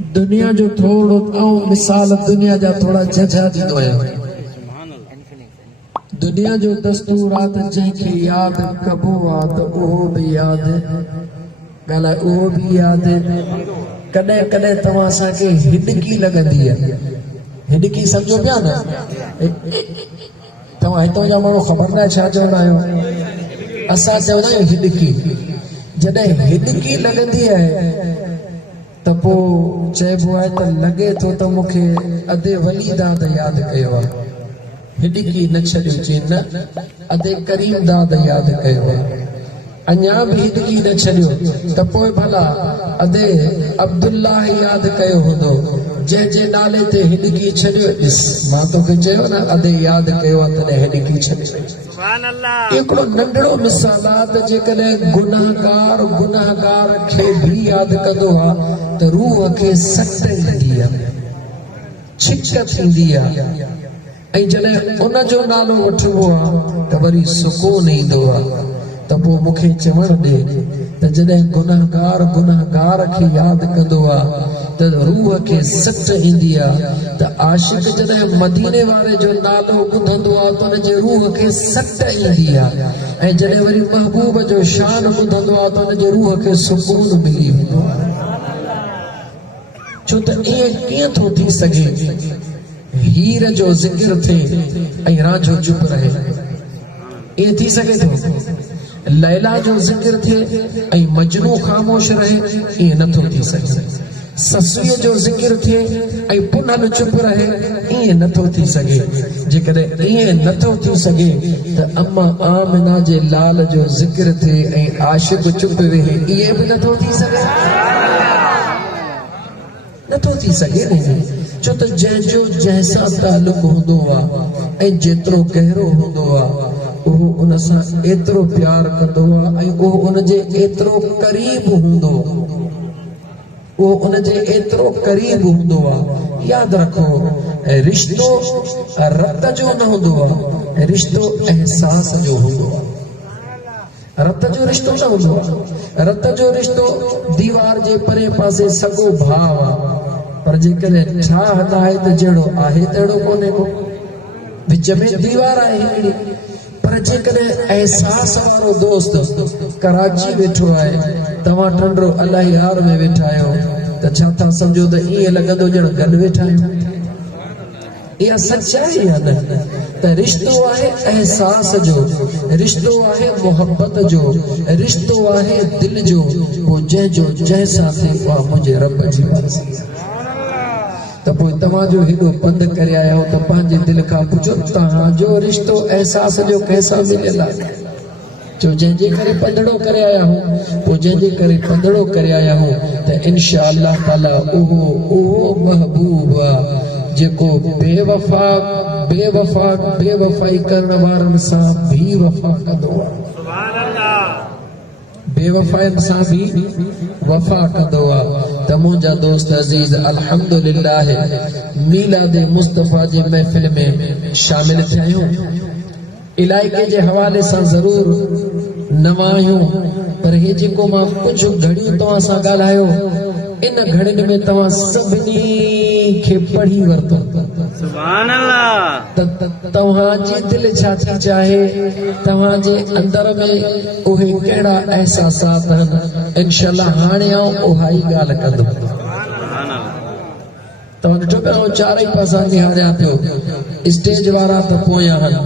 दुनिया जो थोड़ो मिसाल दुनिया जा थोड़ा झझा दींदो है। दुनिया जो दस्तूरात जंहिंखे याद कबो आहे त उहो बि याद ॻाल्हाए उहो बि याद कॾहिं कॾहिं तव्हां असांखे हिॾकी लॻंदी आहे। हिॾकी सम्झो पिया न तव्हां हितां जा माण्हू ख़बर न आहे छा चवंदा आहियो असां चवंदा आहियूं हिॾकी। जॾहिं हिॾकी लॻंदी आहे त पोइ चइबो आहे त लॻे थो त मूंखे अदे वली दाद यादि कयो आहे। हिॾकी न छॾियो चई न अदे करीम दाद यादि कयो आहे। अञा बि हिॾकी न छॾियो त पोइ भला अदे अब्दुल्लाह यादि कयो हूंदो जंहिंजे नाले ते हिॾकी छॾियो। ॾिस मां तोखे चयो न अदे यादि कयो आहे तॾहिं हिॾकी छॾियो। हिकिड़ो नंढड़ो मिसाल आहे त जेकॾहिं गुनाहगार खे बि यादि कंदो आहे त रूह खे सट ईंदी आहे छिक थींदी आहे ऐं जॾहिं उन जो नालो वठिबो आहे त वरी सुकून ईंदो आहे। त पोइ मूंखे चवण ॾे त जॾहिं गुनाहगार खे यादि कंदो आहे त रूह खे सट ईंदी आहे त आशिक़ जॾहिं मदीने वारे जो नालो ॿुधंदो आहे त हुनजे रूह खे सट ईंदी आहे ऐं जॾहिं वरी महबूब जो शान ॿुधंदो आहे त हुनजे रूह खे सुकून मिली वेंदो आहे। छो त ईअं कीअं थो थी सघे हीर जो ज़िक्र थिए ऐं रांझो चुप रहे। ईअं थी सघे थो लैला जो ज़िक्र थिए ऐं मजनू ख़ामोश रहे। ईअं नथो थी सघे। ससुअ जो ज़िक्र थिए ऐं पुनल चुप रहे। ईअं नथो थी सघे। जेकॾहिं ईअं नथो थी सघे त अम्मा आमिना जे लाल जो ज़िक्र थिए ऐं आशिक़ चुप रहे। ईअं बि नथो थी सघे। नथो थी सघे न छो त जंहिंजो जंहिंसां तालुक हूंदो आहे ऐं जेतिरो गहरो हूंदो आहे उहो उन सां एतिरो प्यार कंदो आहे ऐं उहो उनजे एतिरो क़रीब हूंदो आहे। यादि रखो रिश्तो रत जो न हूंदो आहे रिश्तो एहसास जो हूंदो आहे। रत जो रिश्तो न हूंदो आहे। रत जो रिश्तो दीवार जे परे पासे सॻो भाउ आहे पर जेकॾहिं ठाह आहे त जहिड़ो आहे तहिड़ो कोन्हे को विच में दीवार आहे हिकिड़ी। पर जेकॾहिं एहसास वारो दोस्त कराची वेठो आहे तव्हां टंडो अलाही यार में वेठा आहियो त छा था सम्झो त ईअं लॻंदो ॼण गॾु वेठा आहियूं। इहा सचाई आहे न त रिश्तो आहे एहसास जो रिश्तो आहे मोहब्बत जो रिश्तो आहे दिल जो पोइ जंहिंजो जंहिंसां थिए उहा मुंहिंजे रब जी मर्ज़ी आहे। त पोइ तव्हां जो हेॾो पंधु करे आया हो त पंहिंजे दिल खां पुछो तव्हांजो रिश्तो एहसास जो कंहिंसां मिलियल आहे। जो जंहिंजे करे पंधड़ो करे आया हो पोइ जंहिंजे करे पंधड़ो करे आया हो त इंशा अल्लाह ताला उहो महबूब आहे जेको बेवफ़ाई करण वारनि सां बि वफ़ा कंदो आहे। बेवफ़ाइनि सां बि वफ़ा कंदो आहे। त मुंहिंजा दोस्त अज़ीज़ अल्हम्दुलिल्लाह मीलाद मुस्तफ़ा जी महफ़िल में शामिल थिया आहियूं। इलाइक़े जे हवाले सां ज़रूर नवां आहियूं पर हे जेको मां कुझु घड़ियूं तव्हां सां ॻाल्हायो इन घड़ियुनि में तव्हां सभिनी खे पढ़ी वरितो। सुभान अल्लाह। तव्हांजी दिलि छा थी चाहे तव्हांजे अंदर में उहे कहिड़ा एहसासात आहिनि इंशाअल्लाह हाणे आउं उहा ई ॻाल्हि कंदुमि। तव्हां ॾिठो पियो चारई पासा निहारियां पियो स्टेज वारा त पोयां आहिनि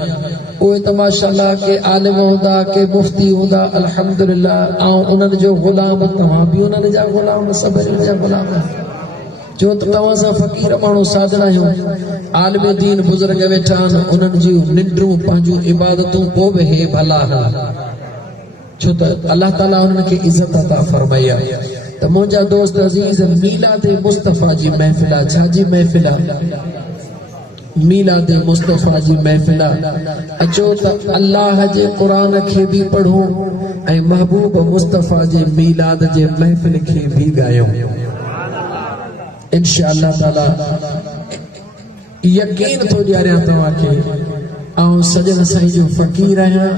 उहे त माशाअल्लाह के आलिम हूंदा के मुफ्ती हूंदा अल्हम्दुलिल्लाह ऐं उन्हनि जो ग़ुलाम तव्हां बि उन्हनि जा ग़ुलाम सभिनी जा ग़ुलाम जो त तव्हां सां फ़क़ीर माण्हू साधना आहियूं। आलिम दीन बुज़ुर्ग वेठा आहिनि उन्हनि जूं निंड्रूं पंहिंजूं इबादतूं पोइ बि हे भला छो त अल्लाह ताला उन्हनि खे इज़त अता फरमाई आहे। त मुंहिंजा दोस्त अज़ीज़ मीलाद मुस्तफ़ा जी महफ़िल आहे। छा जी महफ़िल आहे? मीलाद मुस्तफ़ा जी महफ़िल आहे। अचो त अल्लाह जे क़ुरान खे बि पढ़ूं ऐं महबूब मुस्तफ़ा जे मीलाद जे महफ़िल खे बि ॻायूं इंशाअल्लाह ताला। यकीन थो ॾियारियां तव्हांखे ऐं सजन साईं जो फ़क़ीर आहियां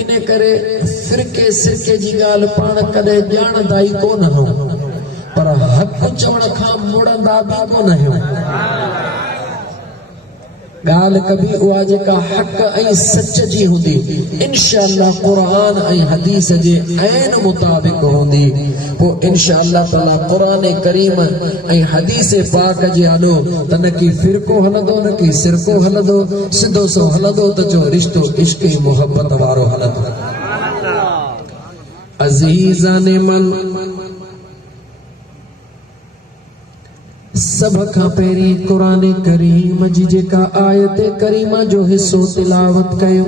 इन करे फ़िरके सिरके जी ॻाल्हि पाण कॾहिं ॼाणंदा ई कोन आहियूं पर हक़ चवण खां मुताबिक कोन आहियूं। ॻाल्हि कभी उहा जेका हक़ ऐं सच जी हूंदी इंशाअल्लाह क़ुरान ऐं हदीस जे ऐन मुताबिक हूंदी। पोइ इंशाअल्लाह ताला क़ुरान करीम ऐं हदीस पाक जे आॾो त न की फ़िरको हलंदो न की सिरको हलंदो, सिधो सो हलंदो त जो रिश्तो इश्क ऐं मुहबत वारो हलंदो। अज़ीज़ाने मन, सब खां पहिरीं क़ुरान करीम जी जेका आयत करीमा जो हिस्सो तिलावत कयो।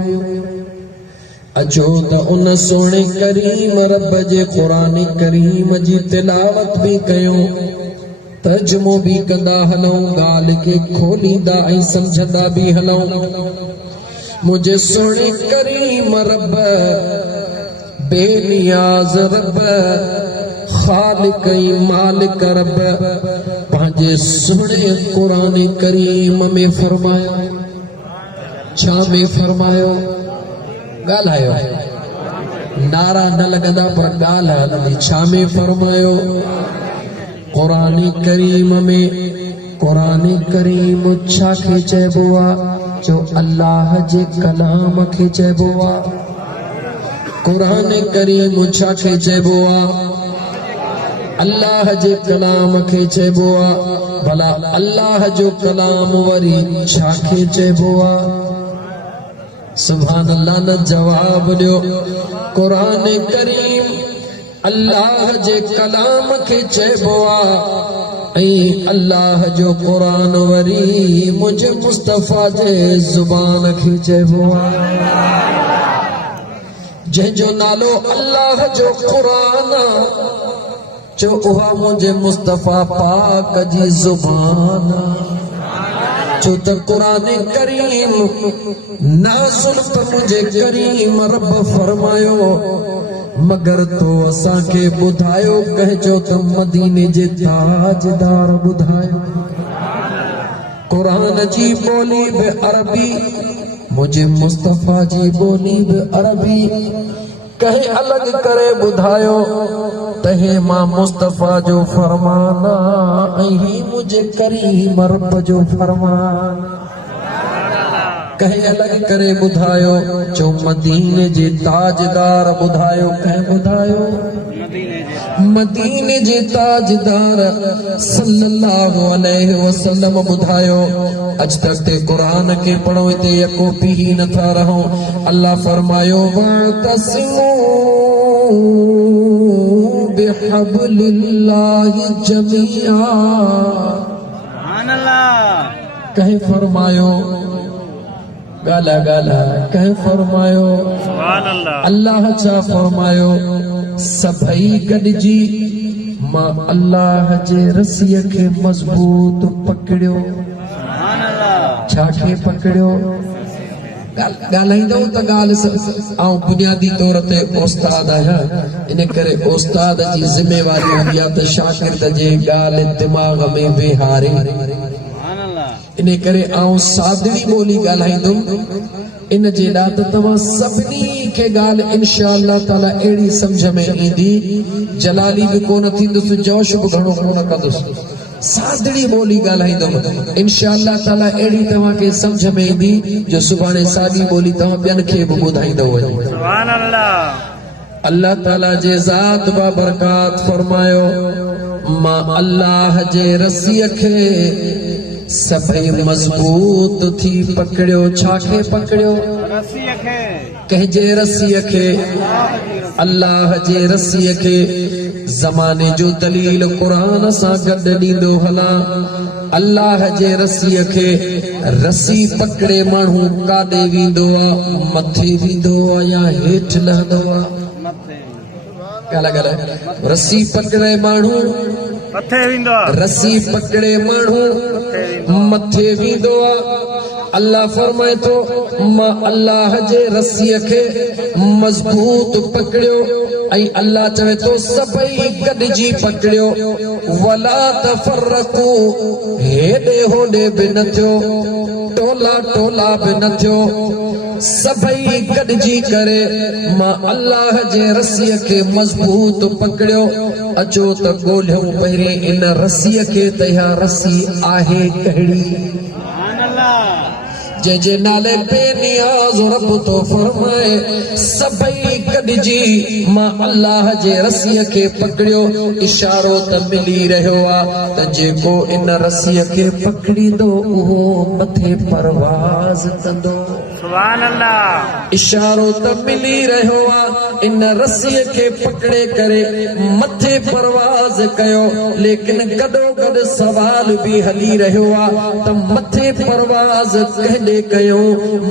अचो त उन सोणे करीम रब जे क़ुरान करीम जी तिलावत भी कयो, तर्जुमो भी कंदा हलूं, ॻाल्हि खे खोलींदा ऐं सम्झंदा भी हलूं। मुझे सोणे करीम रब बेनियाज़ रब खालिक ऐं मालिक रब पंहिंजे सुहिणे क़ुरान करीम में फरमायो। छा में फरमायो? ॻाल्हायो, नारा न लॻंदा पर ॻाल्हि हलंदी। छा में फरमायो? क़ुरान करीम में। क़ुरान करीम छा खे चइबो आहे? जो अल्लाह जे कलाम खे चइबो आहे। क़ुरान करीम छा खे चइबो आहे? अल्लाह जे कलाम खे चइबो आहे। भला अल्लाह जो कलाम वरी छा खे चइबो आहे? सुभान अल्लाह न जवाब ॾियो। क़ुरान करीम अल्लाह जे कलाम खे चइबो आहे ऐं अल्लाह जो क़ुरान वरी मुझे मुस्तफ़ा जे ज़ुबान खे चइबो आहे। जंहिंजो नालो अल्लाह जो क़ुरान जो उहा मुझे मुस्तफ़ा पाक जी ज़ुबान। जो त क़ुरान करीम नाज़िल पर मुझे करीम रब फरमायो, मगर तो असांखे ॿुधायो कहजो त मदीने जे ताजदार ॿुधायो। क़ुरान जी ॿोली बि अरबी, मुझे मुस्तफ़ा जी ॿोली बि अरबी। कहीं अलग करे ॿुधायो तहे मां मुस्तफ़ा जो फरमान ऐं मुझे करीम रब जो फरमान। कहीं अलग करे ॿुधायो जो मदीने जे ताजदार ॿुधायो। कंहिं ॿुधायो? मदीने जे ताजदार सल्लल्लाहु अलैहि वसल्लम ॿुधायो। अज तक ते क़ुरान के पढ़ो ते यको पी ही नथा रहो। अल्लाह फरमायो वअतसिमू बिहब्लिल्लाहि जमीआ। सुभान अल्लाह। कहे फरमायो गाला गाला, कहे फरमायो सुभान अल्लाह। अल्लाह छा फरमायो? सभई गॾिजी मां अल्लाह जे रसीअ खे मज़बूत पकड़ियो। सुभान अल्लाह। छा खे पकड़ियो? ॻाल्हाईंदो त ॻाल्हि ऐं बुनियादी तौर ते उस्ताद आहियां, इन करे उस्ताद जी ज़िमेवारी हूंदी आहे त शागिर्द जे ॻाल्हि दिमाग़ में वेहारे। इन करे आउं सादड़ी ॿोली ॻाल्हाईंदुमि। इन जे लाइ त तव्हां सभिनी खे ॻाल्हि इंशाअल्लाह ताला अहिड़ी सम्झ में ईंदी, जलाली बि कोन थींदुसि, जोश बि घणो कोन कंदुसि। सादड़ी ॿोली ॻाल्हाईंदुमि इंशाअल्लाह ताला अहिड़ी तव्हांखे सम्झ में ईंदी जो सुभाणे साॻी ॿोली तव्हां ॿियनि खे बि ॿुधाईंदो वञो। सुभान अल्लाह। अल्लाह ताला जे ज़ात बा बरकात फरमायो, मां अल्लाह जे रसीअ खे सभई मज़बूत थी पकड़ियो। छा खे पकड़ियो? रसीअ खे। कंहिंजे रसीअ खे? अल्लाह जे रसीअ खे। ज़माने जो दलील क़ुरान सां गॾु ॾींदो हलां। अल्लाह जे रसीअ खे रसी पकड़े माण्हू काॾे वेंदो आहे? मथे वेंदो आहे या हेठि लहंदो आहे? रसी पकड़े माण्हू मथे वेंदो आहे। रसी पकड़े माण्हू मथे वेंदो आहे। अल्लाह फरमाए थो मां अल्लाह जे रसीअ खे मज़बूत पकड़ियो ऐं अल्लाह चवे थो सभई गॾिजी पकड़ियो। वला तफरकू, हेॾे होॾे बि न थियो, टोला टोला बि न थियो। सभई गॾिजी करे मां अल्लाह जे रसीअ खे मज़बूत पकड़ियो। अचो त ॻोल्हियूं पहिरीं इन रसीअ खे त इहा रसी आहे कहिड़ी। जंहिंजे नाले बेनियाज़ रब तो फरमाए सभई गॾिजी मां अल्लाह जे रसीअ खे पकड़ियो। इशारो त मिली रहियो आहे त जेको इन रसीअ खे पकड़ींदो उहो मथे परवाज़ कंदो। सुभान अल्लाह। इशारो त मिली रहियो आहे इन रसीअ खे पकड़े करे मथे परवाज़ कयो। लेकिन गॾो गॾु सवाल बि हली रहियो आहे त मथे परवाज़ कंहिं कयो,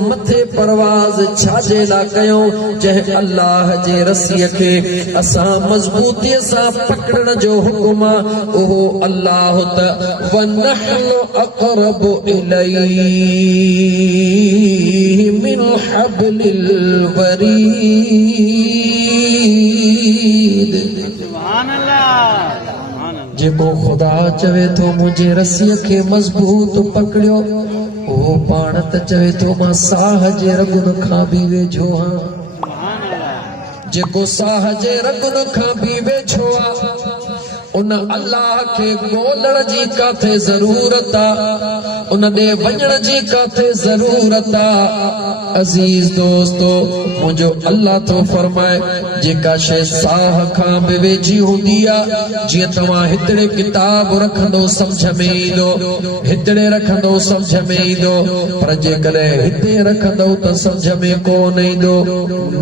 मथे परवाज़ छाजे लाइ कयो। जंहिं अल्लाह जे रसीअ खे असां मज़बूतीअ सां पकड़ण जो हुकुम आहे उहो अल्लाह त वनहनु अक़रबु इलैहि मिन हब्लिल वरीद। सुभान अल्लाह। जेको ख़ुदा चवे थो मुंहिंजे रसीअ खे मज़बूत पकड़ियो उहो पाण त चवे थो मां साह जे रगुन खां बि वेझो आहियां। जेको साह जे रगुन खां बि वेझो आहे उन अल्लाह खे ॻोल्हण जी काथे ज़रूरत आहे, उन ॾे वञण जी काथे ज़रूरत आहे। अज़ीज़ दोस्तो मुंहिंजो अल्लाह थो फरमाए जेका शइ साह खां बि वेझी हूंदी आहे जीअं तव्हां हिकिड़े किताब रखंदो सम्झ में ईंदो, हिकिड़े रखंदो सम्झ में ईंदो, पर जेकॾहिं हिते रखंदो त सम्झ में कोन ईंदो,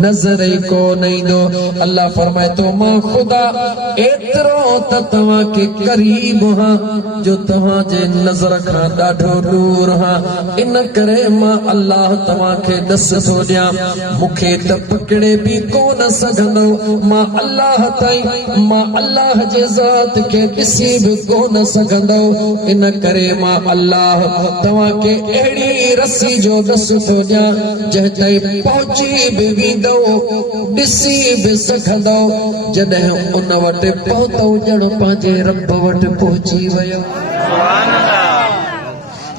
नज़र ई कोन ईंदो। अल्लाह फरमाए थो मां ख़ुदा एतिरो त तव्हांखे करीब हां जो तव्हांजे नज़र खां ॾाढो दूर हां। इन करे मां अल्लाह तव्हांखे ॾस थो ॾियां मूंखे त पकड़े बि कोन सघंदो। मां अल्लाह ताईं मां अल्लाह जे ज़ात खे ॾिसी बि कोन सघंदो। इन करे मां अल्लाह तव्हांखे अहिड़ी रसी जो ॾस थो ॾियां जंहिं ताईं पहुची बि वेंदो, ॾिसी बि सघंदो। जॾहिं उन वटि पहुतो ॼण पंहिंजे रब वटि पहुची वियो।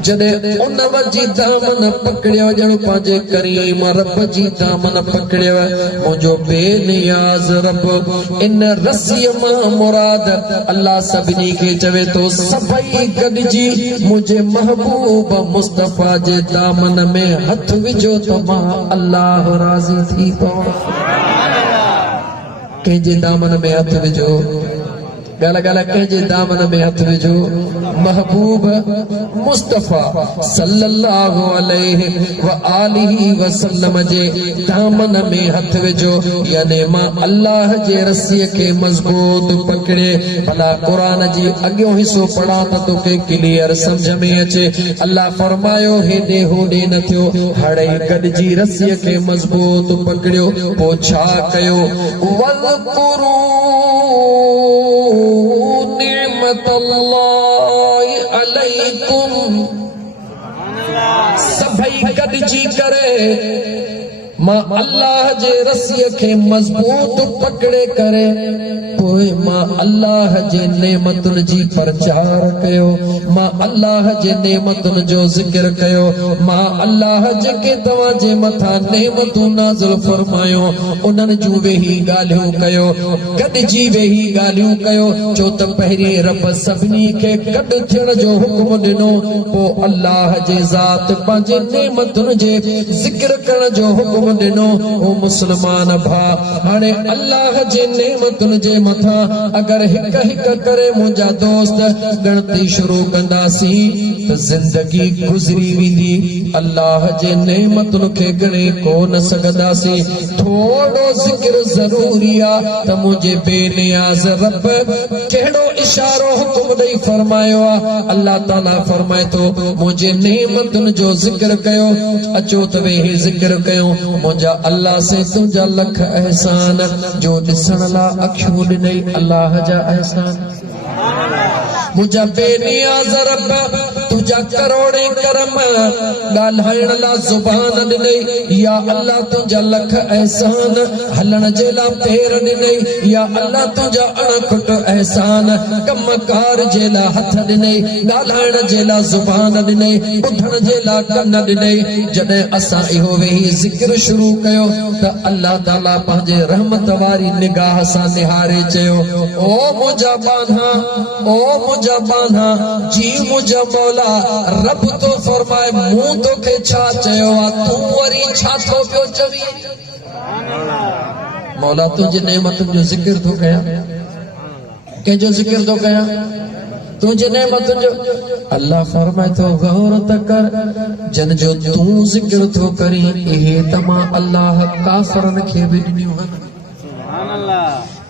जॾहिं उन जी दामन पकड़ियो ॼण पंहिंजे करीम रब जी दामन पकड़ियो। मुंहिंजो बेनियाज़ रब इन रसीअ मां मुराद अल्लाह सभिनी खे चवे थो सभई गॾिजी मुंहिंजे महबूब मुस्तफ़ा जे दामन में हथ विझो त मां अल्लाह राज़ी थी पवां। कंहिंजे दामन में हथ विझो, गाला गाला कंहिंजे दामन में हथ विझो। महबूब मुस्तफ़ा सल्लल्लाहु अलैहि व आलिहि वसल्लम जे दामन में हथ विझो। यानी मां अल्लाह जे रसीअ खे मज़बूत पकड़े। भला क़ुरान जी अॻियों हिसो पढ़ा त तोखे क्लियर सम्झ में अचे। अल्लाह फरमायो हेॾे होॾे न थियो, हाणे गॾिजी रसीअ खे मज़बूत पकड़ियो। पोइ छा कयो? वज़कुरू निअमतल्लाहि अलैकुम। सभई गॾिजी करे मां अल्लाह जे रसीअ खे मज़बूत पकड़े करे पोइ मां अल्लाह जे नेमतुनि जी प्रचार कयो। मां अल्लाह जे नेमतुनि जो ज़िक्र कयो। मां अल्लाह जेके तव्हांजे मथां नेमतूं नाज़िल फरमायो उन्हनि जूं वेही ॻाल्हियूं कयो, गॾिजी वेही ॻाल्हियूं कयो। छो त पहिरीं रब सभिनी खे गॾु थियण जो हुकुम ॾिनो, पोइ अल्लाह जे ज़ात पंहिंजे नेमतुनि जे ज़िक्र करण जो हुकुम ॾिनो। ओ मुस्लमान भाउ, हाणे अल्लाह जे नेमतुनि जे मथां अगर हिक हिक करे मुंहिंजा दोस्त गणती शुरू कंदासीं त ज़िंदगी गुज़री वेंदी। अल्लाह जे नेमतुनि खे गणे कोन सघंदासीं। थोरो ज़िक्र ज़रूरी आहे त मुंहिंजे बेनियाज़ रब कहिड़ो इशारो हुकुम ॾेई फरमायो आहे। अल्लाह ताला फरमाए थो मुंहिंजे नेमतुनि जो ज़िक्र कयो। अचो त वेही ज़िक्र कयो। मुंहिंजा अल्लाह से तुंहिंजा लख एहसान जो ॾिसण लाइ अखियूं ॾिनई अल्लाह जा एहसान। मुंहिंजा बेनियाज़ रब तुझा करोड़े करम ॻाल्हाइण ला ज़ुबान ॾिनई या अल्लाह तुझा लख एहसान हलण जे ला पैर ॾिनई या अल्लाह तुझा अणखुट एहसान कमकार जे ला हथ ॾिनई ॻाल्हाइण जे ला ज़ुबान ॾिनई ॿुधण जे ला कन ॾिनई जॾहिं असां इहो वेही ज़िक्र शुरू कयो त अल्लाह ताला पंहिंजे रहमत वारी निगाह सां निहारे चयो ओ मुंहिंजा बान्हा जी मुंहिंजा मौला रब तो फरमाए मूं तोखे छा चयो आहे तूं वरी छा थो पियो चवी मौला तुंहिंजी नेमतुनि जो ज़िक्र थो कयां कंहिंजो ज़िक्र थो कयां तुझे नेमतुनि जो अल्लाह फरमाए थो गौर त कर जन जो तूं ज़िक्र थो करी इहे तमाम अल्लाह काफ़रनि खे बि ॾिनियूं आहिनि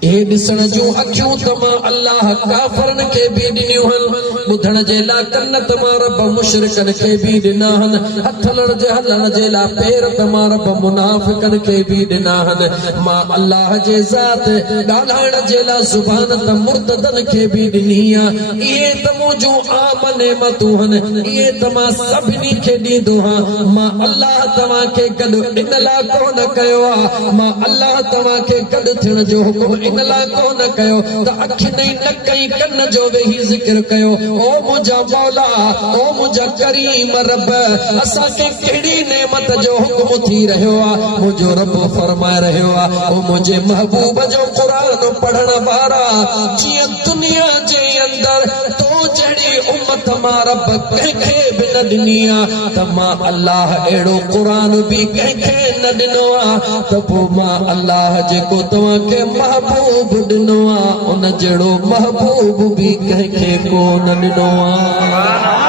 ए ॾिसण जूं अखियूं तमाम अल्लाह काफ़रनि खे बि ॾिनियूं आहिनि ॿुधण जे लाइ कन तमाम रब मुशरिकनि खे बि ॾिना आहिनि हथ हलण जे लाइ पेर तमाम रब मुनाफ़िकनि खे बि ॾिना आहिनि मां अल्लाह जे ज़ात ॻाल्हाइण जे लाइ ज़ुबान त मुर्तदनि खे बि ॾिनी आहे इहे त मुंहिंजूं आम नेमतूं आहिनि इहे त मां सभिनी खे ॾींदो आहियां मां अल्लाह तव्हांखे गॾु इन लाइ कोन कयो आहे मां अल्लाह तव्हांखे गॾु थियण जो हुकुम इन लाइ कोन कयो त अखियुनि न कई कन जो वेही ज़िक्र कयो ओ मुंहिंजा मौला ओ मुंहिंजा करीम रब असांखे कहिड़ी नेमत जो हुकुम थी रहियो आहे मुंहिंजो रब फरमाए रहियो आहे ओ मुंहिंजे महबूब जो क़ुरान पढ़ण वारा जीअं दुनिया जे अंदरि तो जहिड़ी उम्मत मां रब कंहिंखे बि न ॾिनी आहे त मां अल्लाह अहिड़ो क़ुरान बि कंहिंखे न ॾिनो आहे त पोइ मां अल्लाह जेको तव्हांखे महबूब ॾिनो आहे उन जहिड़ो महबूब बि कंहिंखे कोन ॾिनो आहे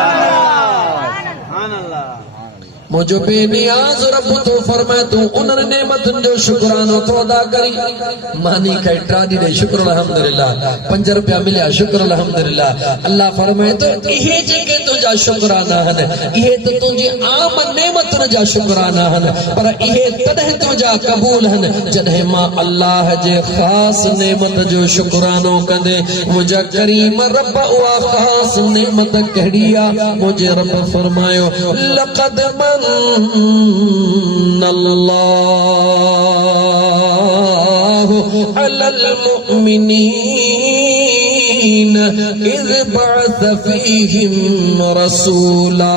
मुझो बेनियाज़ रब तो फरमाए तू उन्हनि नेमतुनि जो शुक्रानो तो अदा करी मानी खाई ट्राडी दे शुक्र अल्हम्दुलिल्लाह 5 रुपया मिलिया शुक्र अल्हम्दुलिल्लाह अल्लाह फरमाए तो इहे जेके तुंहिंजा शुक्राना आहिनि इहे त तुंहिंजी आम नेमतुनि जा शुक्राना आहिनि पर इहे तॾहिं तुंहिंजा क़बूल आहिनि जॾहिं मां अल्लाह जे ख़ासि नेमत जो शुक्रानो कंदे मुंहिंजा करीम रब उहा ख़ासि नेमत कहिड़ी आहे मुंहिंजे रब फरमायो लक़द अल्लाहु अलल मुमिनीन इज़ बअस फ़ीहिम रसूला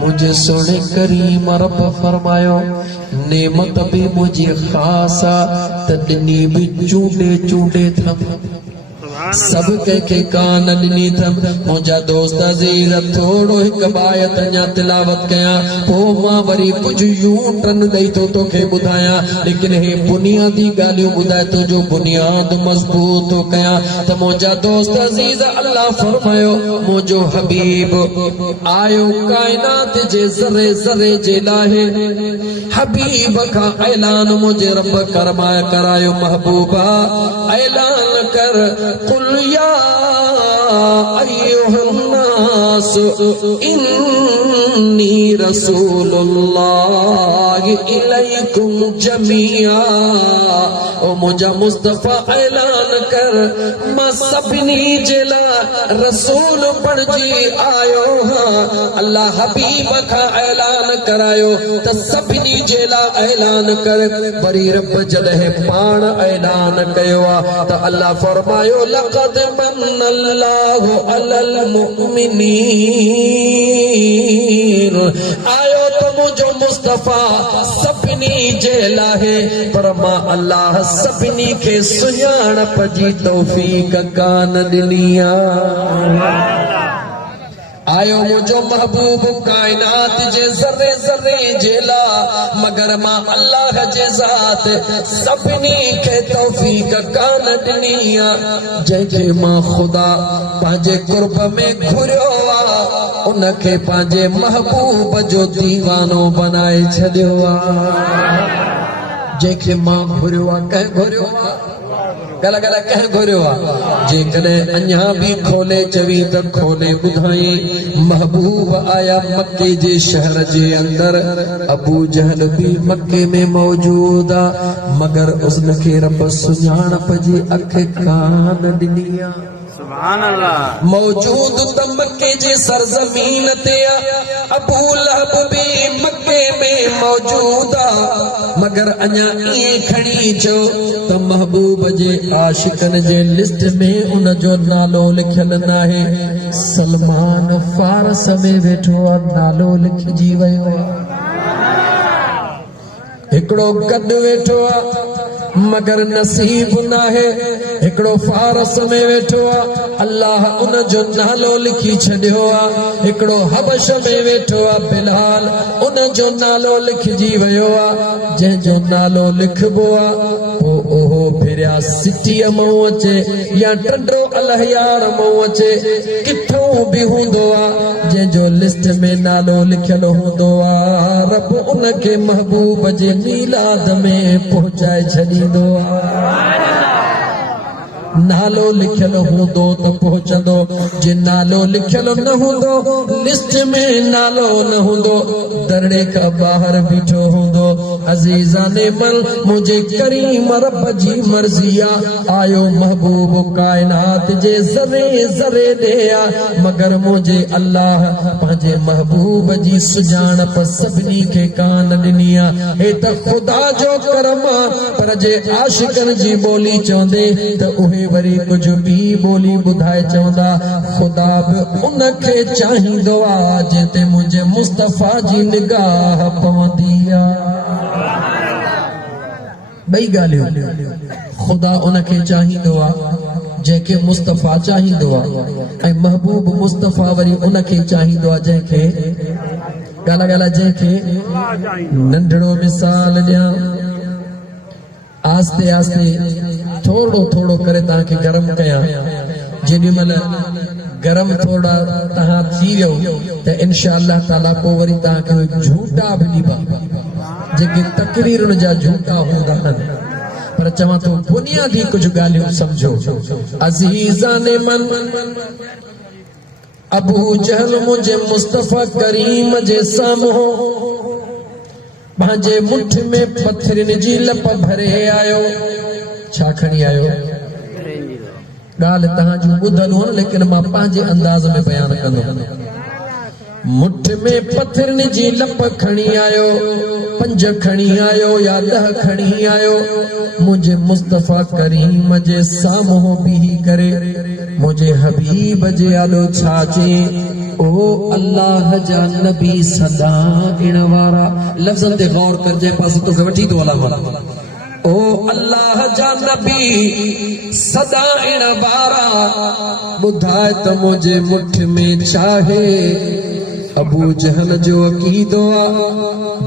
मुझे सुने करीम रब फरमायो नेमत भी मुझे खासा तदनी भी चूंडे चूंडे थम सब के कान ॾिनी थम मुंहिंजा दोस्त अज़ीज़ थोरो हिकु बायत अञा तिलावत कयां पोइ मां वरी कुझु यूं टन ॾेई थो तोखे ॿुधायां लेकिन हे बुनियादी ॻाल्हियूं ॿुधाए तुंहिंजो बुनियाद मज़बूत थो कयां त मुंहिंजा दोस्त अज़ीज़ अल्लाह फरमायो मुंहिंजो हबीब आयो काइनात जे ज़रे ज़रे जे लाइ हबीब खां ऐलान मुंहिंजे रब करमाए करायो महबूबा ऐलान कर कुल या अय्युहन्नास इन्नी रसूलुल्लाह इलैकुम जमीआ ओ मुंहिंजा मुस्तफ़ा ऐलान कर मां सभिनी जे लाइ रसूल बणिजी आयो हां अल्लाह हबीब खां ऐलान करायो त सभिनी जे लाइ ऐलान कर वरी रब जॾहिं पाण ऐलान कयो आहे त अल्लाह फरमायो लक़द मन्नल्लाहु अलल मुमिनीन आयो त मुंहिंजो मुस्तफ़ा सभिनी जे लाइ पर मां अल्लाह सभिनी खे सुञाणप जी तौफ़ीक़ कान ॾिनी आयो मुझो महबूब कायनात जे ज़रे ज़रे जेला मगर मां अल्लाह जे ज़ात सभिनी खे तौफ़ीक़ कान ॾिनी जंहिंखे मां ख़ुदा पंहिंजे कुर्ब में घुरियो आहे उनखे पंहिंजे महबूब जो दीवानो बनाए छॾियो आहे जंहिंखे मां घुरियो आहे कंहिं घुरियो आहे गला गला कह घुरियो जे कदे अन्या भी खोले चवी त खोले बुधाई महबूब आया मक्के जे शहर जे अंदर अबू जहल भी मक्के में मौजूद मगर उसनखे रब सुञाणप जी अख कान दिनिया सुभान अल्लाह मौजूद त मक्के जे सरजमीन ते अबू लहब भी मक्के में मौजूद मगर अन्या ये खड़ी जो त महबूब जे आशिकन जे लिस्ट में उन जो नालो लिखल नाहे सलमान फारस में वेठो नालो लिखजी वयो हिकड़ो गद वेठो मगर नसीब नाहे हिकड़ो फारस में वेठो अल्लाह उन जो नालो लिखी छड़ियो हिकड़ो हबश में वेठो बिलाल उन जो नालो लिखजी वयो जे जो नालो लिखबो ओहो फिरिया सिटीअ मां अचे या टंडो अलहयार मां अचे किथों भी हूंदो जंहिंजो लिस्ट में नालो लिखियल हूंदो रब उनखे महबूब जे मीलाद में पहुचाए छॾींदो नालो लिखियल हूंदो त पहुचंदो जे नालो लिखियल न हूंदो लिस्ट में नालो न हूंदो दरड़े खां ॿाहिरि बीठो हूंदो अज़ीज़ाने मल मुंहिंजे करीम रब जी मर्ज़ी आयो महबूब कायनात जे ज़रे ज़रे ॾे मगर मुंहिंजे अल्लाह पंहिंजे महबूब जी सुञाणप सभिनी खे कान ॾिनी हे त ख़ुदा जो करम पर जे आशिकनि जी ॿोली चवंदे त उहे वरी कुछ भी बोली बुधाए चवंदा खुदा भी उनके चाहींदो जेते मुझे मुस्तफा जी निगाह पवंदी बई गालियों खुदा उनके चाहींदो जेके मुस्तफा चाहींदो ऐं महबूब मुस्तफा वरी उनके चाहींदो जेके गाला गाला जेके नंढड़ो मिसाल ॾियां आस्ते आस्ते थोड़ो थोड़ो करे ताके गरम कया जेडी मल गरम थोड़ा तहां थी वियो त इंशाअल्लाह ताला को वरी ताके झूठा भी ॾीबा जेके तकरीरुन जा झूठा हूंदा पर चवां तो बुनियादी कुछ ॻाल्हियूं समझो अज़ीज़ाने मन अबू जहल मुझे मुस्तफा करीम जे साम्हूं भांजे मुठ में पत्थरन जी लप भरे आयो छा खणी आयो ॻाल्हि तहां जूं ॿुधंदो लेकिन मां पंहिंजे अंदाज़ में बयान कंदो मुठ में पत्थरन जी लप खणी आयो 5 खणी आयो या 10 खणी आयो मुझे मुस्तफा करीम जे साम्हूं बीही करे मुझे हबीब जे आलो छाचे ओ अल्लाह जा नबी सदा इन वारा लफ्ज़न ते गौर कर जे पास तो वठी तो वाला ओ अल्लाह जा नबी सदा इन वारा बुधाए त मुझे मुठ में चाहे अबू जहल जो अकीदो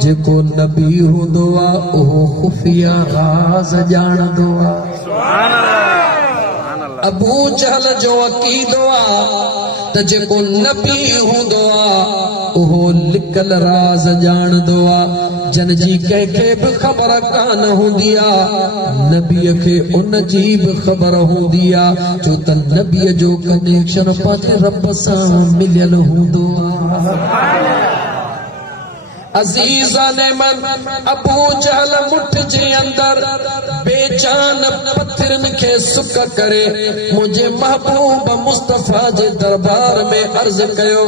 जेको नबी हूंदो ओहो खुफिया राज ॼाणंदो सुभान अल्लाह अबू जहल जो अकीदो त जेको नबी हूंदो ओहो लिकल राज ॼाणंदो जन जी कंहिंखे बि ख़बर कान हूंदी नबीअ खे उन जी बि ख़बर हूंदी छो त नबीअ जो कनेक्शन पंहिंजे रब सां मिलियल हूंदो अज़ीज़ाने मन अबू जहल मुठ जे अंदर बेजान पत्थरन के सुक करे मुझे महबूब मुस्तफा जे दरबार में अर्ज कयो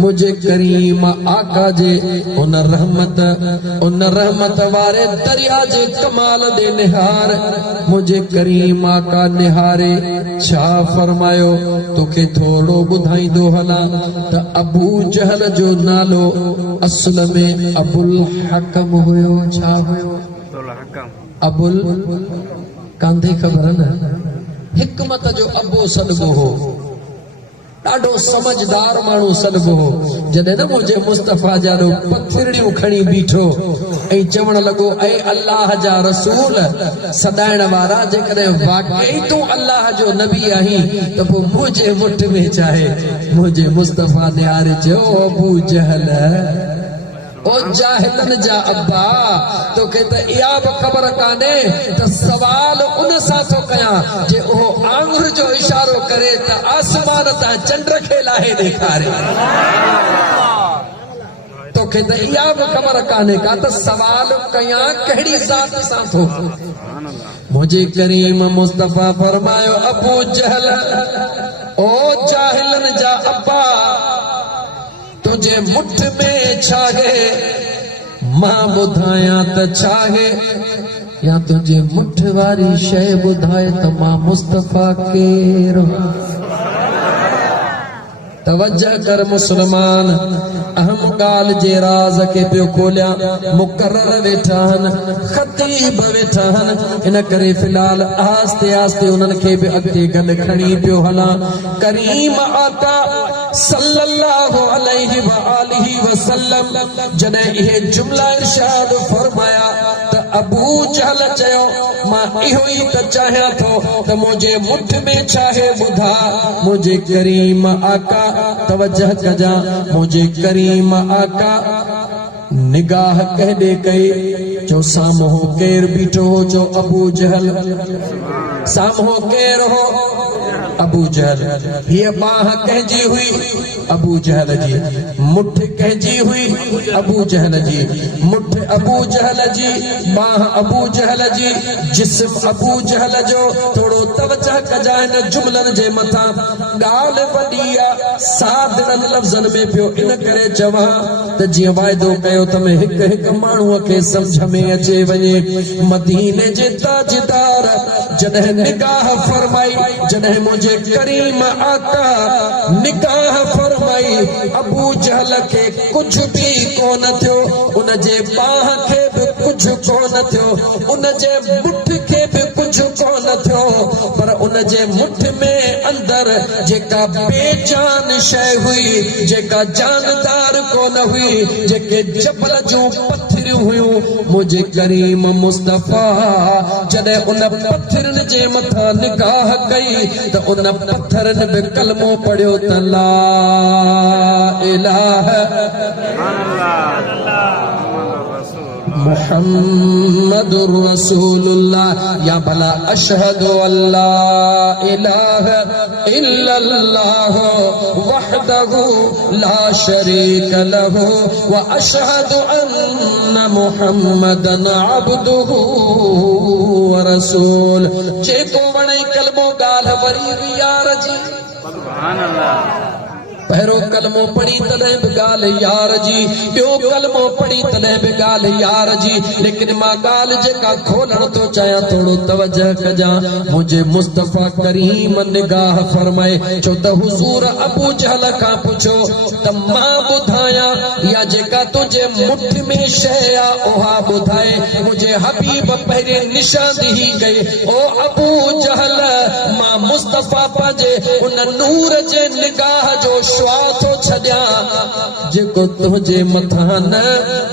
मुझे करीम आका जे उन रहमत वारे दरिया जे कमाल दे निहार मुझे करीम आका निहारे छा फरमायो तोखे थोड़ो बुधाईंदो हला त अबू जहल जो नालो असल में अबुल हकम हुयो छा हुयो अबुल कांधे खबर न हिकमत जो अबो सदगो हो ॾाढो समझदार माण्हू सदगो हो जॾहिं न मुंहिंजे मुस्तफा जा पत्थरियूं खणी बीठो ऐं चवण लॻो ऐ अल्लाह जा रसूल सदाइण वारा जेकॾहिं वाकई तूं अल्लाह जो नबी आहीं त पोइ मुंहिंजे मुठ में चाहे मुंहिंजे मुस्तफा निहारे चयो अबू जहल ओ जाहिलन जा अब्बा तोखे त इहा बि ख़बर कान्हे त सवाल उन सां थो कयां जे उहो आंगुर जो इशारो करे त आसमान तां चंड खे लाहे ॾेखारे। तोखे त इहा बि ख़बर कान्हे का त सवाल कयां कहिड़ी ज़ात सां थो। मुझे करीम मुस्तफा फरमायो अबू जहल ओ जाहिलन जा अब्बा तुझे मुठ में छाहे मां ॿुधायां त छाहे या तुझे मुठ वारी शइ ॿुधाए त मां मुस्तफा केरु। तवज्जो कर मुसलमान अहम ॻाल्हि जे राज़ के पियो खोलिया। मुकर्रर वेठा आहिनि ख़तीब वेठा आहिनि इन करे फ़िलहाल आस्ते आस्ते उन्हनि खे बि अॻिते गॾु खणी पियो हलां। करीम आका सल्लल्लाहु अलैहि व आलिहि वसल्लम जॾहिं इहे जुमला इरशाद फरमाया त अबू जहल चयो मां इहो ई त चाहियां थो त मुंहिंजे मुठ में छाहे ॿुधा। मुंहिंजे करीम आका तवज्जो कजा मुझे करीम आका निगाह कहदे कई जो साम्हूं केर बीठो हो जो अबू जहल। साम्हूं केर हो अबू जहल। ये बाह कहजी हुई अबू जहल जी, मुठ कहजी हुई अबू जहल जी, मुठ अबू जहल जी, बाह अबू जहल जी, जिस्म अबू जहल जो। थोड़ो तवज्जो कजा इन जुमलन जे मथा ॻाल्हि वॾी आहे सादड़न लफ़्ज़न में पियो इन करे चवां त जीअं वाइदो कयो त मैं हिक हिक माण्हूअ खे सम्झ में अचे वञे। मदीने जे ताजदार जॾहिं निगाह फरमाई जॾहिं मुंहिंजे करीम आका निगाह फरमाई अबू जहल खे कुझु बि कोन थियो, उन जे बाह खे बि कुझु कोन थियो, उन जे मुठ खे बि कुझु कोन थियो, पर उन जे मुठ में अंदर जेका बेजान शइ हुई जेका जानदार कोन हुई जेके जबल जूं पत्थरियूं हुयूं मुंहिंजे करीम मुस्तफा जॾहिं उन पत्थरनि जे मथां निगाह कई त उन पत्थरनि बि कलमो पढ़ियो त ला इलाहा मुहम्मदुर रसूलुल्लाह या भला अशहदु अल्ला इलाहा इल्लल्लाह वहदहु ला शरीक लहु व अशहदु अन्न मुहम्मदन अब्दुहु व रसूल। जेको वणे कलमो ॻाल्हि वरी यार जी सुभान अल्लाह। पहिरों कलमो पढ़ी तॾहिं बि ॻाल्हि यार जी, ॿियो कलमो पढ़ी तॾहिं बि ॻाल्हि यार जी, लेकिन मां ॻाल्हि जेका खोलण थो चाहियां थोरो तवज्जो कजां। मुंहिंजे मुस्तफा करीम निगाह फरमाए छो त हुज़ूर अबू जहल खां पुछो त मां ॿुधायां या जेका तुंहिंजे मुठ में शइ आहे उहा ॿुधाए। मुंहिंजे हबीब पहिरें निशानी ही कई ओ अबू जहल मां मुस्तफा पंहिंजे उन नूर जे निगाह जो थो छॾियां जेको तुंहिंजे मथां न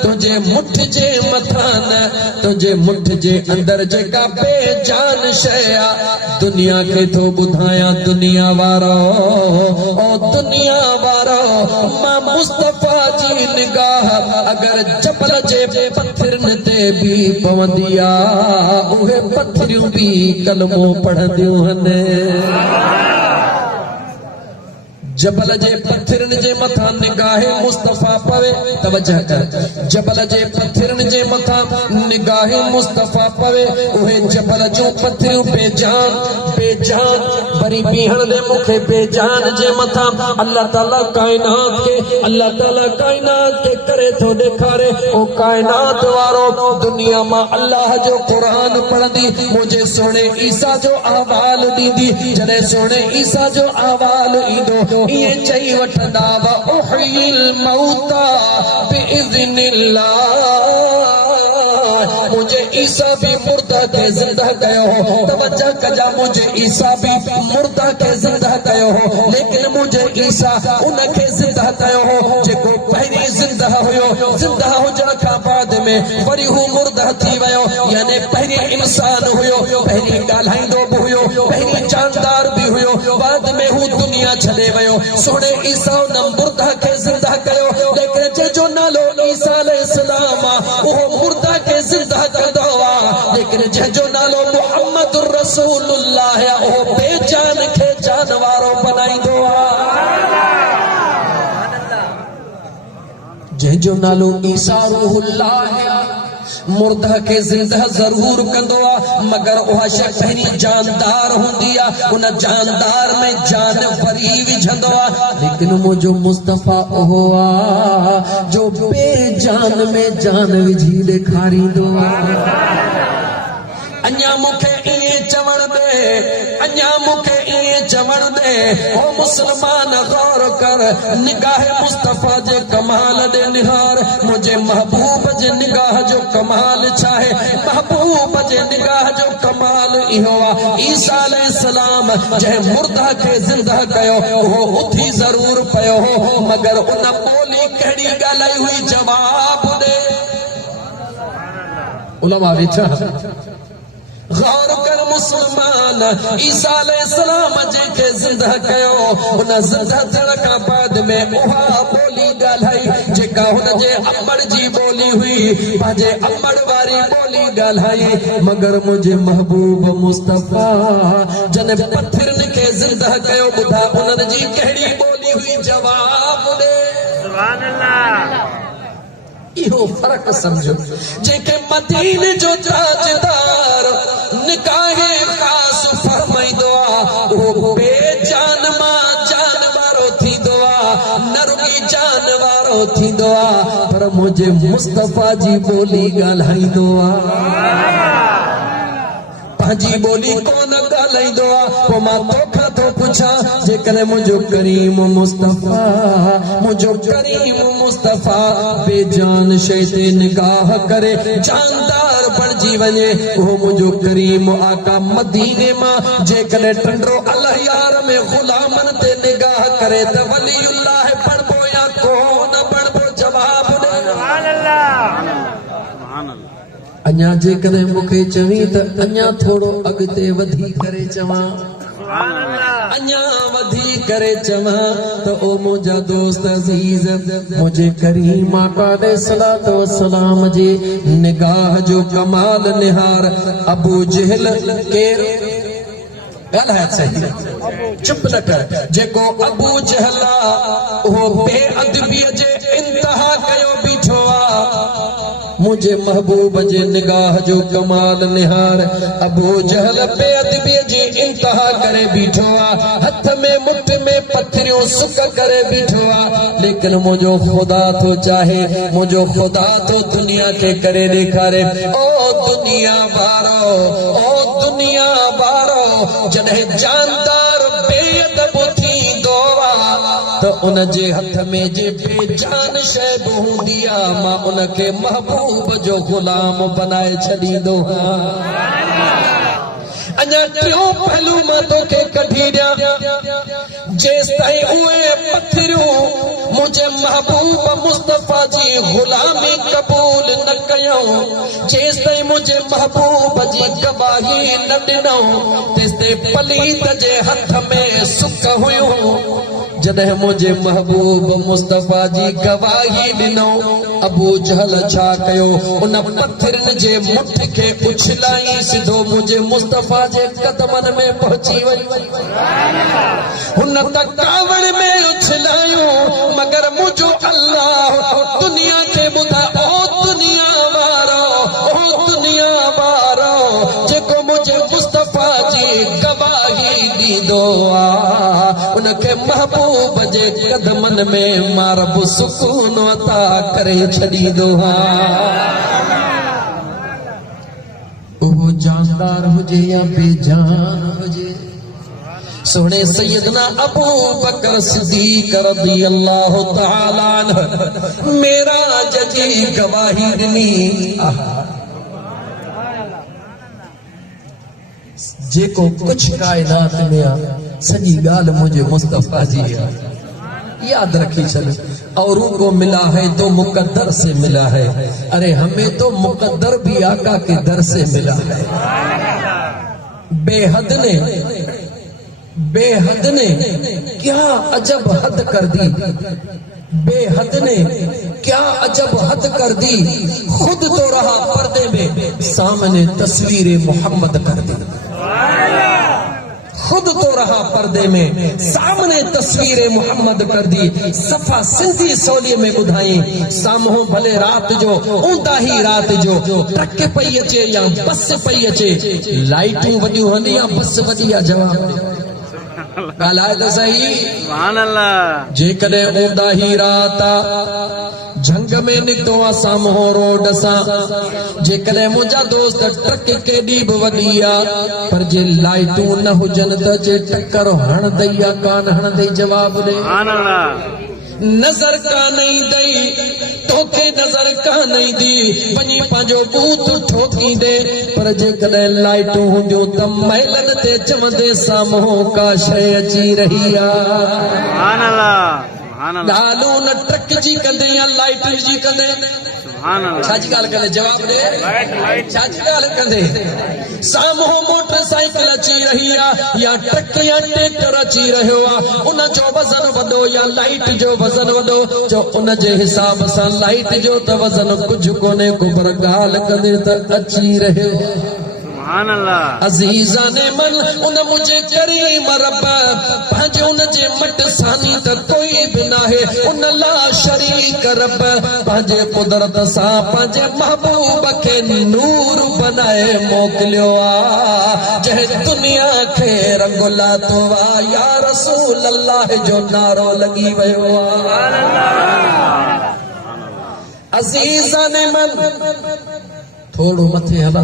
तुंहिंजे मुठ जे मथां न तुंहिंजे मुठ जे अंदर जेका बेजान शइ आहे दुनिया खे थो ॿुधायां। दुनिया वारो ओ दुनिया वारो मां मुस्तफा जी निगाह अगर जबल जे पत्थरनि ते बि पवंदी आहे उहे पत्थरियूं बि कलमो पढ़ंदियूं आहिनि। जबल जे पत्थरनि जे मथां निगाह मुस्तफा पवे तवज्जो कर। जबल जे पत्थरनि जे मथां निगाह मुस्तफा पवे उहे जबल जूं पत्थरियूं बेजान बेजान वरी बीहण दे मूंखे बेजान जे मथां अल्लाह ताला कायनात के करे थो ॾेखारे। ओ कायनात वारो दुनिया मां अल्लाह जो क़ुरान पढ़ंदी मुंहिंजे सोने ईसा जो अहवाल ॾींदी। जॾहिं सोने ईसा जो अहवाल ईंदो ये चई वठंदा व उहिल मौता बिइज़्निल्लाह। मुझे ईसा भी मुर्दा के जिंदा कयो हो। तवज्जो कजा मुझे ईसा भी मुर्दा के जिंदा कयो हो, लेकिन मुझे ईसा उनके जिंदा कयो हो जेको पहिरीं जिंदा हुयो। जिंदा हुजण खां बाद में वरी हू मुर्दा थी वियो, यानी पहिरीं इंसान हुयो, पहिरीं ॻाल्हाईंदो बि हुयो, पहिरीं जानदार भी हुयो, बाद में हू दुनिया छॾे वियो। सोने ईसा उन मुर्दा के जिंदा कयो, लेकिन जंहिंजो नालो ईसा अलैहि जंहिंजो नालो मुहम्मदुर रसूलुल्लाह है, ओ बेजान खे जान वारो बनाईंदो आहे। जंहिंजो नालो ईसा रूहुल्लाह है, मुर्दा के जिंदा जरूर कंदो आहे, मगर उहा शइ पहिरीं जानदार हूंदी आहे, उन जानदार में जान वरी विझंदो आहे। लेकिन मुंहिंजो मुस्तफ़ा उहो आहे जो बेजान में जान विझी ॾेखारींदो आहे। अञा मूंखे ईअं चवण दे, अञा मूंखे ईअं चवण दे, ओ मुसलमान गौर कर, निगाह मुस्तफ़ा जे कमाल ॾे निहार। मुंहिंजे महबूब जे निगाह जो कमाल छा आहे? महबूब जे निगाह जो कमाल इहो आहे, ईसा अलैहिस्सलाम जंहिं मुर्दा खे ज़िंदा कयो उहो उथी ज़रूर पियो हो, मगर उन ॿोली कहिड़ी ॻाल्हाई हुई? जवाब ॾे। उलमा वेठा, गौर कर मुसलमान, ईसा अलैहिस्सलाम जंहिंखे ज़िंदा कयो, उन ज़िंदा थियण खां बाद में उहा ॿोली ॻाल्हाई जेका हुनजे अंबड़ जी ॿोली हुई, पंहिंजे अंबड़ वारी ॿोली ॻाल्हाई। मगर मुंहिंजे महबूब मुस्तफ़ा जॾहिं पत्थरनि खे ज़िंदा कयो, ॿुधा उन्हनि जी कहिड़ी ॿोली हुई? जवाब ॾे। सुभान अल्लाह। इहो फर्क समझो, जेके मदीने जो ताजदार निकाह खास फरमाईंदो आहे, उहो बेजान मां जान वारो थींदो आहे, न रुॻी जान वारो थींदो आहे, पर मुंहिंजे मुस्तफ़ा जी ॿोली ॻाल्हाईंदो आहे। पंहिंजी ॿोली कोन ॻाल्हाईंदो आहे। पोइ मां तोखां थो पुछां, जेकॾहिं मुंहिंजो करीम मुस्तफ़ा, मुंहिंजो करीम मुस्तफ़ा बेजान शइ ते निगाह करे जानदार बणिजी वञे, उहो मुंहिंजो करीम आका मदीने मां जेकॾहिं टंडो अलहयार में ग़ुलामनि ते निगाह करे त वलीउल्लाह बणिबो या कोन बणिबो? जवाब ॾे। अञा जेकॾहिं मूंखे चवी त अञा थोरो अॻिते वधी करे चवां, अञा वधी करे चवां त ओ मुंहिंजा दोस्त अज़ीज़, मुंहिंजे करीम आका अलैहिस्सलातु वस्सलाम जे निगाह जो कमाल निहार। अबू जहल केर ॻाल्हाए सही, चुप न कर। जेको अबू जहल आहे उहो बेअदबीअ जे इंतहा कयो बीठो आहे, मुझे महबूब जे निगाह जो कमाल निहार। अबू जहल बेअदबीअ जी इंतहा करे बीठो आहे, हथ में मुठ में पत्थरियूं सुक करे बीठो आहे, लेकिन मुंहिंजो खुदा थो चाहे, मुंहिंजो खुदा तो दुनिया के करे ॾेखारे। ओ दुनिया वारो, ओ दुनिया वारो, जॾहिं जानदार बेअदब थींदो आहे त उन जे हथ में जे बेजान शइ बि हूंदी आहे, मां उनखे महबूब जो ग़ुलाम बनाए छॾींदो आहियां। अञा टियों पहलू मां तोखे कढी ॾियां, जेसिताईं उहे पत्थरियूं मुंहिंजे महबूब मुस्तफ़ा जी ग़ुलामी क़बूल न कयूं, जेसिताईं मुंहिंजे महबूब जी गवाही न ॾिनऊं, तेसिताईं पलीत जे हथ में सुक हुयूं। जॾहिं मुंहिंजे महबूब मुस्तफ़ा जी गवाही ॾिनऊं, अबू जहल छा कयो? उन पत्थरनि जे मुठ खे उछलाई, सिधो मुंहिंजे मुस्तफ़ा जे कदमनि में पहुची वई। हुन त कावड़ में उछलायूं, मगर मुंहिंजो अल्लाह दुनिया खे ॿुधा, ओ दुनिया वारो, ओ दुनिया वारो, जेको मुंहिंजे मुस्तफ़ा जी गवाही ॾींदो आहे, उनखे महबूब जे कदमनि में मां रब सुकून अता करे छॾींदो आहे। उहो जानदार हुजे या बेजान हुजे, सोने सैयदना अबू बकर सिद्दीक रज़ी अल्लाह तआला अन्हु मेराज जी गवाही ॾिनी। जेको कुछ कायनात में आहे, सॼी ॻाल्हि मुंहिंजे मुस्तफ़ा जी आहे, याद रखी चल। औरों को मिला है तो मुकद्दर से मिला है, अरे हमें तो मुकद्दर भी आका के दर से मिला है। बेहद ने क्या अजब हद कर दी, बेहद ने क्या अजब हद कर दी, खुद तो रहा पर्दे में, सामने तस्वीर मोहम्मद कर दी। खुद तो रहा पर्दे में, सामने तस्वीर मोहम्मद कर दी। सफा सिंधी सोलिए में ॿुधाई, साम्हूं भले रात जो ऊंदा ही रात जो, ट्रक पई अचे या बस पई अचे, लाइटूं वॾियूं हली या बस वॾी आहे, जवाब ॻाल्हाए त सही। सुभान अल्लाह। जेकॾहिं ऊंदा ही रात झंग में निकतो आ साम्हूं रोड सां, जेकॾहिं मुंहिंजा दोस्त ट्रक केॾी बि वॾी आ, पर जे लाइटूं न हुजनि त जे टक्कर हणंदई या कान हणंदई, जवाब ॾे। नज़र कान ईंदई तोखे, नज़र कान ईंदी, वञी पंहिंजो बूथ ठोकींदे, पर जेकॾहिं लाइटूं हूंदियूं त महलनि ते चवंदे साम्हूं का शइ अची रही आ। ॻाल्हियूं न ट्रक जी कंदे या लाइट जी कंदे, छा जी ॻाल्हि कंदे, जवाब ॾे, छा जी ॻाल्हि कंदे। साम्हूं मोटरसाइकिल अची रही आहे या ट्रक या ट्रैक्टर अची रहियो आहे, उन जो वज़न वॾो या लाइट जो वज़न वॾो, जो उन जे हिसाब सां लाइट जो त वज़न कुझु कोन्हे को, पर ॻाल्हि कंदे त अची रहियो। अज़ीज़ाने मन उन मुझे करीम रब, पंहिंजे उन जे मट सानी त कोई बि नाहे, उन ला शरीक रब, पंहिंजे कुदरत सां पंहिंजे महबूब खे नूर बनाए मोकिलियो आ, जंहिं दुनिया खे रंग लातो आ, या रसूल अल्लाह जो नारो लॻी वियो आ। अज़ीज़ाने मन थोड़ो मथे हला,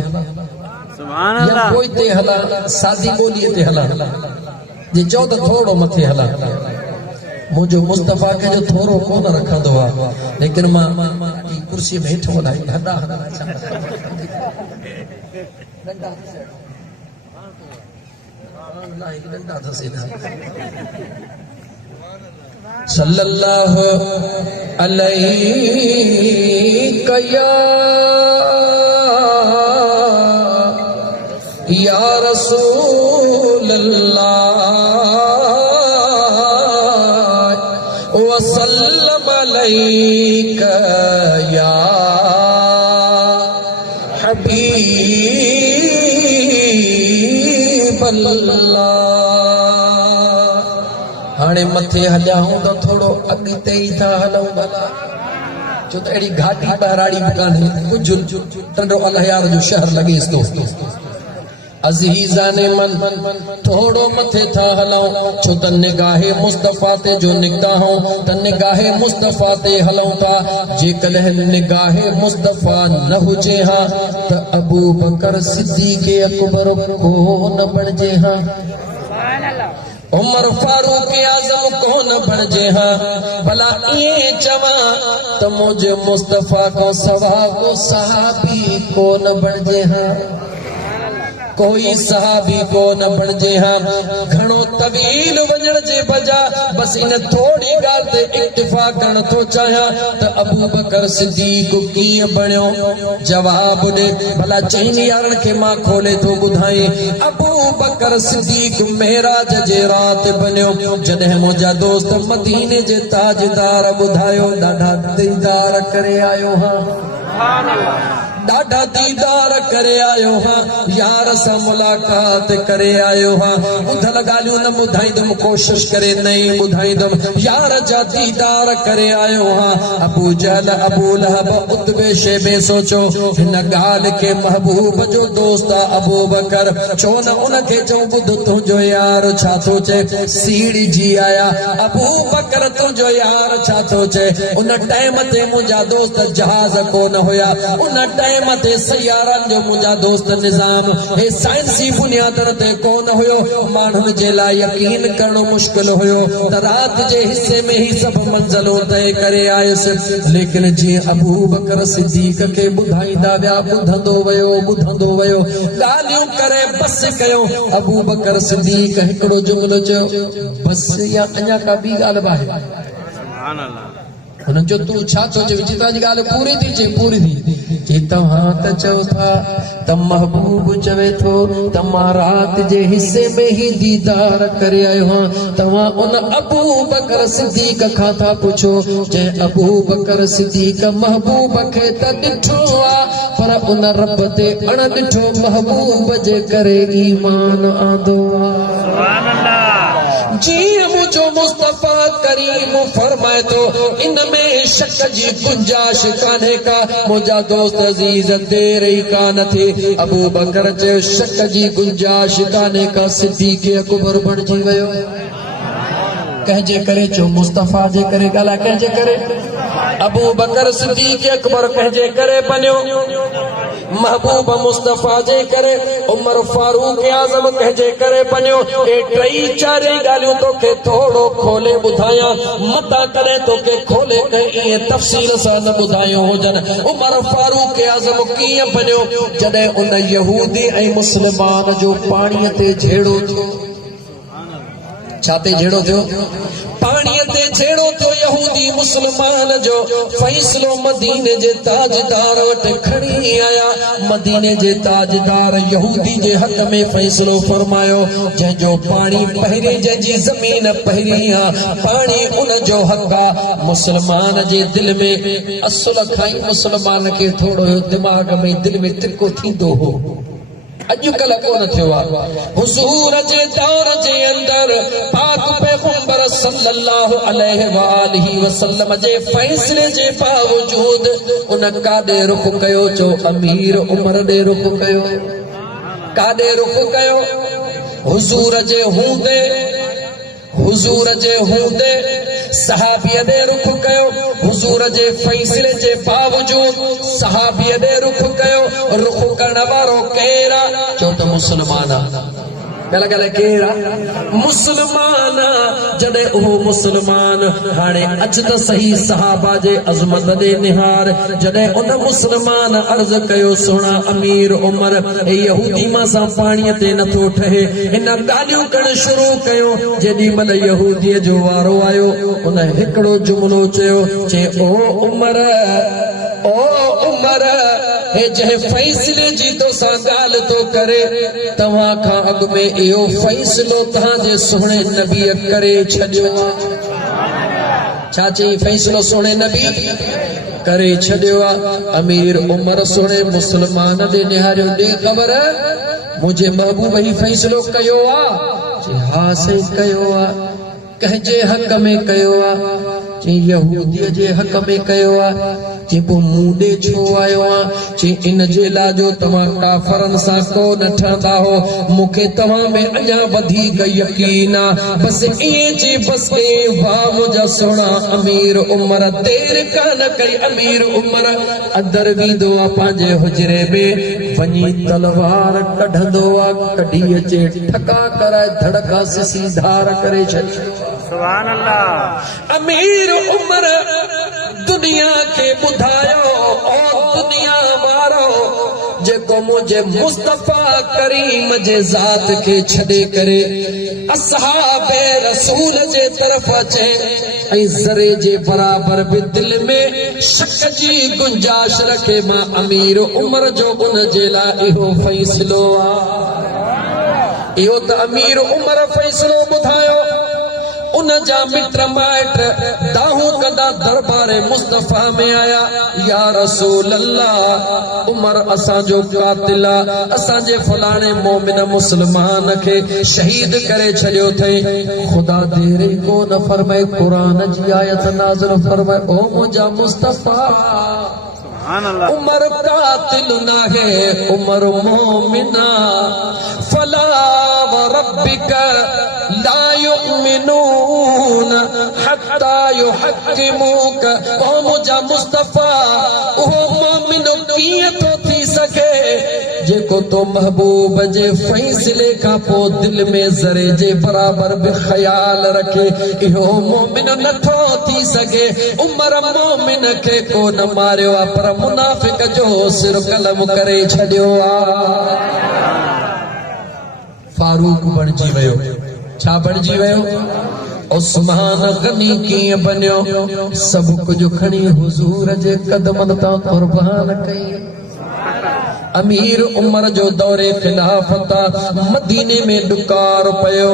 या कोई ते हला, सादी ॿोलीअ ते हला, जे चओ त थोड़ो मथे हला। मुंहिंजो मुस्तफ़ा खे जो थोरो कोन रखंदो आहे, लेकिन मां कुर्सीअ में हेठि वञाई हॾा सल्लल्लाहु अलैहि या रसूल अल्लाह वसल्लम अलैका या हबीब अल्लाह। हाणे मथे हलिया हूं त थोड़ो अॻिते ई था हलूं, छो त अहिड़ी घाटी बहराड़ी बि कान्हे, कुझु टंडो अलहयार जो शहर लॻेसि थो। अज़ीज़ाने मन थोड़ो मथे था हलूं, छो त निगाहे मुस्तफ़ा ते जो निकता हूं त निगाहे मुस्तफ़ा ते हलूं था। जेकॾहिं निगाहे मुस्तफ़ा न हुजे हा त अबू बकर सिद्दीक़ अकबर कोन बणिजे हा, उमर फारूक आज़म कोन बणिजे हा। भला ईअं चवां त मुंहिंजे मुस्तफ़ा को सवा को सहाबी कोन बणिजे हा, कोई सहाबी को न बणिजे हा। घणो तवील वञण जे बजा बस इन थोड़ी ॻाल्हि ते इक्तिफा करण थो चाहियां त अबू बकर सिद्दीक़ कीअं बणियो, जवाब ॾे। भला चइनि यारनि खे मां खोले थो ॿुधायां, अबू बकर सिद्दीक़ मेराज जे राति बणियो, जॾहिं मुंहिंजा दोस्त मदीने जे ताजदार ॿुधायो ॾाढा दीदार करे आयो हा, ॾाढा दीदार करे आयो हा, यार सां मुलाक़ात करे आयो हा। ॿुधल ॻाल्हियूं न ॿुधाईंदुमि, कोशिश करे नहीं ॿुधाईंदुमि, यार जा दीदार करे आयो हा। अबू जहल अबू लहब उतबे शेबे सोचो हिन ॻाल्हि खे महबूब जो दोस्त अबू बकर, छो न उनखे चऊं ॿुध तुंहिंजो यार छा थो चए, सीड़ी जी आया अबू बकर तुंहिंजो यार छा थो चए। उन टाइम ते मुंहिंजा दोस्त जहाज कोन हुया, उन टाइम ते सयारनि जो मुंहिंजा दोस्त निज़ाम हे साइंसी बुनियादनि ते कोन हुयो, माण्हुनि जे लाइ यकीन करणो मुश्किल हुयो त राति जे हिस्से में ही सभु मंज़िलूं तय करे आयुसि। लेकिन जीअं अबू बकर सिद्दीक़ खे ॿुधाईंदा विया, ॿुधंदो वियो ॻाल्हियूं करे बस कयो। अबू बकर सिद्दीक़ हिकिड़ो जुमिलो चयो, बस या अञा का ॿी ॻाल्हि आहे? हुननि जो तूं छा थो चवे? जी तव्हांजी ॻाल्हि पूरी थी चए, पूरी थी चई। तव्हां त चओ था त महबूब चवे थो त मां राति जे हिसे में ई दीदार करे आयो आहियां। तव्हां उन अबू बकर सिद्दीक़ खां था पुछो जंहिं अबू बकर सिद्दीक़ महबूब खे त ॾिठो आहे पर उन रब ते अण ॾिठो महबूब जे करे ईमान आंदो आहे। सुभान अल्लाह। जीअं मुंहिंजो मुस्तफ़ा करीम फरमाए थो इन में शक जी गुंजाइश कान्हे का। मुंहिंजा दोस्त अज़ीज़ देर ई कान थी। अबू बकर चयो शक जी गुंजाइश कान्हे का, सिद्दीक़ अकबर बणिजी वियो। कंहिंजे करे? चो मुस्तफ़ा जे करे ॻाल्हाए। कंहिंजे करे? अबू बकर सिद्दीक़ अकबर कंहिंजे करे बनियो? महबूब मुस्तफ़ा जे करे। उमर फारूक आज़म कंहिंजे करे बनियो? ए टई चारि ॻाल्हियूं तोखे थोरो खोले ॿुधायां, मता कॾहिं तोखे खोले कहीं ईअं तफ़सील सां न ॿुधायो हुजनि। उमर फारूक आज़म कीअं बनियो? जॾहिं उन यहूदी ऐं मुस्लमान जो पाणीअ ते झेड़ो थियो। छा ते झेड़ो थियो? पाणीअ ते झेड़ो थियो। यहूदी मुस्लमान जो फ़ैसिलो मदीने जे ताजदार वटि खणी आया। मदीने जे ताजदार यहूदी जे हक़ में फ़ैसिलो फरमायो जंहिंजो पाणी पहिरीं, जंहिंजी ज़मीन पहिरीं आहे, पाणी उन जो हक़ आहे। मुस्लमान जे दिलि में असुल खां ई मुस्लमान खे थोरो दिमाग़ में दिलि में तिरको थींदो हो। अॼुकल्ह कोन थियो आहे। हुज़ूर जे दौर जे अंदरि पाक पैगंबर सल्लल्लाहु अलैहि वालिहि वसल्लम जे फ़ैसिले जे बावजूद उन काॾे रुख कयो? चो अमीर उमर ॾे रुख कयो। काॾे रुख कयो? हुज़ूर जे हूंदे, हुज़ूर जे हूंदे सहाबीअ ॾे रुख कयो। हुज़ूर जे फ़ैसिले जे बावजूद सहाबीअ ॾे रुख कयो। रुख करण वारो केरु आहे? चो त मुस्लमान आहे। गल गल केरु आहे? मुस्लमान। जॾहिं उहो मुस्लमान हाणे अच त सही सहाबा जे अज़मत ॾे निहार। जॾहिं उन मुस्लमान अर्ज़ कयो सुहिणा अमीर उमर, यहूदी मां सां पाणीअ ते नथो ठहे, हिन ॻाल्हियूं करणु शुरू कयो। जेॾी महिल यहूदीअ जो वारो आयो उन हिकिड़ो जुमिलो चयो, चए ओ उमर, ओ उमर, हे जंहिं फ़ैसिले जी तोसां ॻाल्हि थो करे, तव्हां खां अॻु में इहो फ़ैसिलो तव्हांजे सुहिणे नबीअ करे छॾियो आहे। छा चई? फ़ैसिलो सुहिणे नबी करे छॾियो आहे। अमीर उमर सुहिणे मुस्लमान ॾे निहारियो, ॾे ख़बर मुंहिंजे महबूब ई फ़ैसिलो कयो आहे? हा सही कयो आहे। कंहिंजे हक़ में कयो आहे? यहूदीअ जे हक़ में कयो आहे। जे पोइ मूं ॾे छो आयो आहे? जे इन जे लाइ जो तव्हां काफ़रनि सां कोन ठहंदा हो, मूंखे तव्हां में अञा वधीक यकीन आहे। बसि ईअं जी बस वाह मुंहिंजा सुहिणा अमीर उमर। देर कान कई अमीर उमर अंदरि वेंदो आहे पंहिंजे हुजरे में, वञी तलवार कढंदो आहे, कढी अचे ठका कराए धड़का सिसी धार करे छॾी। सुभान अल्लाह। अमीर उमर दुनिया के ॿुधायो, ओ दुनिया वारो, जेको मुंहिंजे मुस्तफ़ा करीम जे ज़ात खे छॾे करे असहाबे रसूल जे तरफ़ अचे ऐं ज़रे जे बराबर बि दिलि में शक जी गुंजाइश रखे, मां अमीर उमर जो उन जे लाइ इहो फ़ैसिलो आहे। इहो त अमीर उमर फ़ैसिलो ॿुधायो। उन जा मित्र माइट दाहूं कंदा दरबारे मुस्तफ़ा में आया, या रसूल अल्लाह, उमर असांजो कातिल आहे, असांजे फलाणे मोमिन मुस्लमान खे शहीद करे छॾियो अथई। ख़ुदा देर ई कोन फरमाए, क़ुरान जी आयत नाज़िल फरमाए, ओ मुंहिंजा मुस्तफ़ा, उमर कातिल नाहे, उमर मोमिना। फला व रब्बिक ला युमिनून हत्ता युहक्किमूक। ओ मुंहिंजा मुस्तफ़ा, उहो मोमिन कीअं थो थी सघे जेको तो महबूब जे फ़ैसिले खां पोइ दिलि में ज़रे जे बराबर बि ख़्याल रखे? इहो मोमिन नथो थी सघे। उमर मोमिन खे कोन मारियो आहे, पर मुनाफ़िक जो सिर कलम करे छॾियो आहे। फारूक बणिजी वियो। छा बणिजी वियो? उस्मान गनी कीअं बनियो सब कुछ खणी हुजूर जे कदमन तां कुर्बान कई अमीर उमर जो दौरे खिलाफत मदीने में डुकार पयो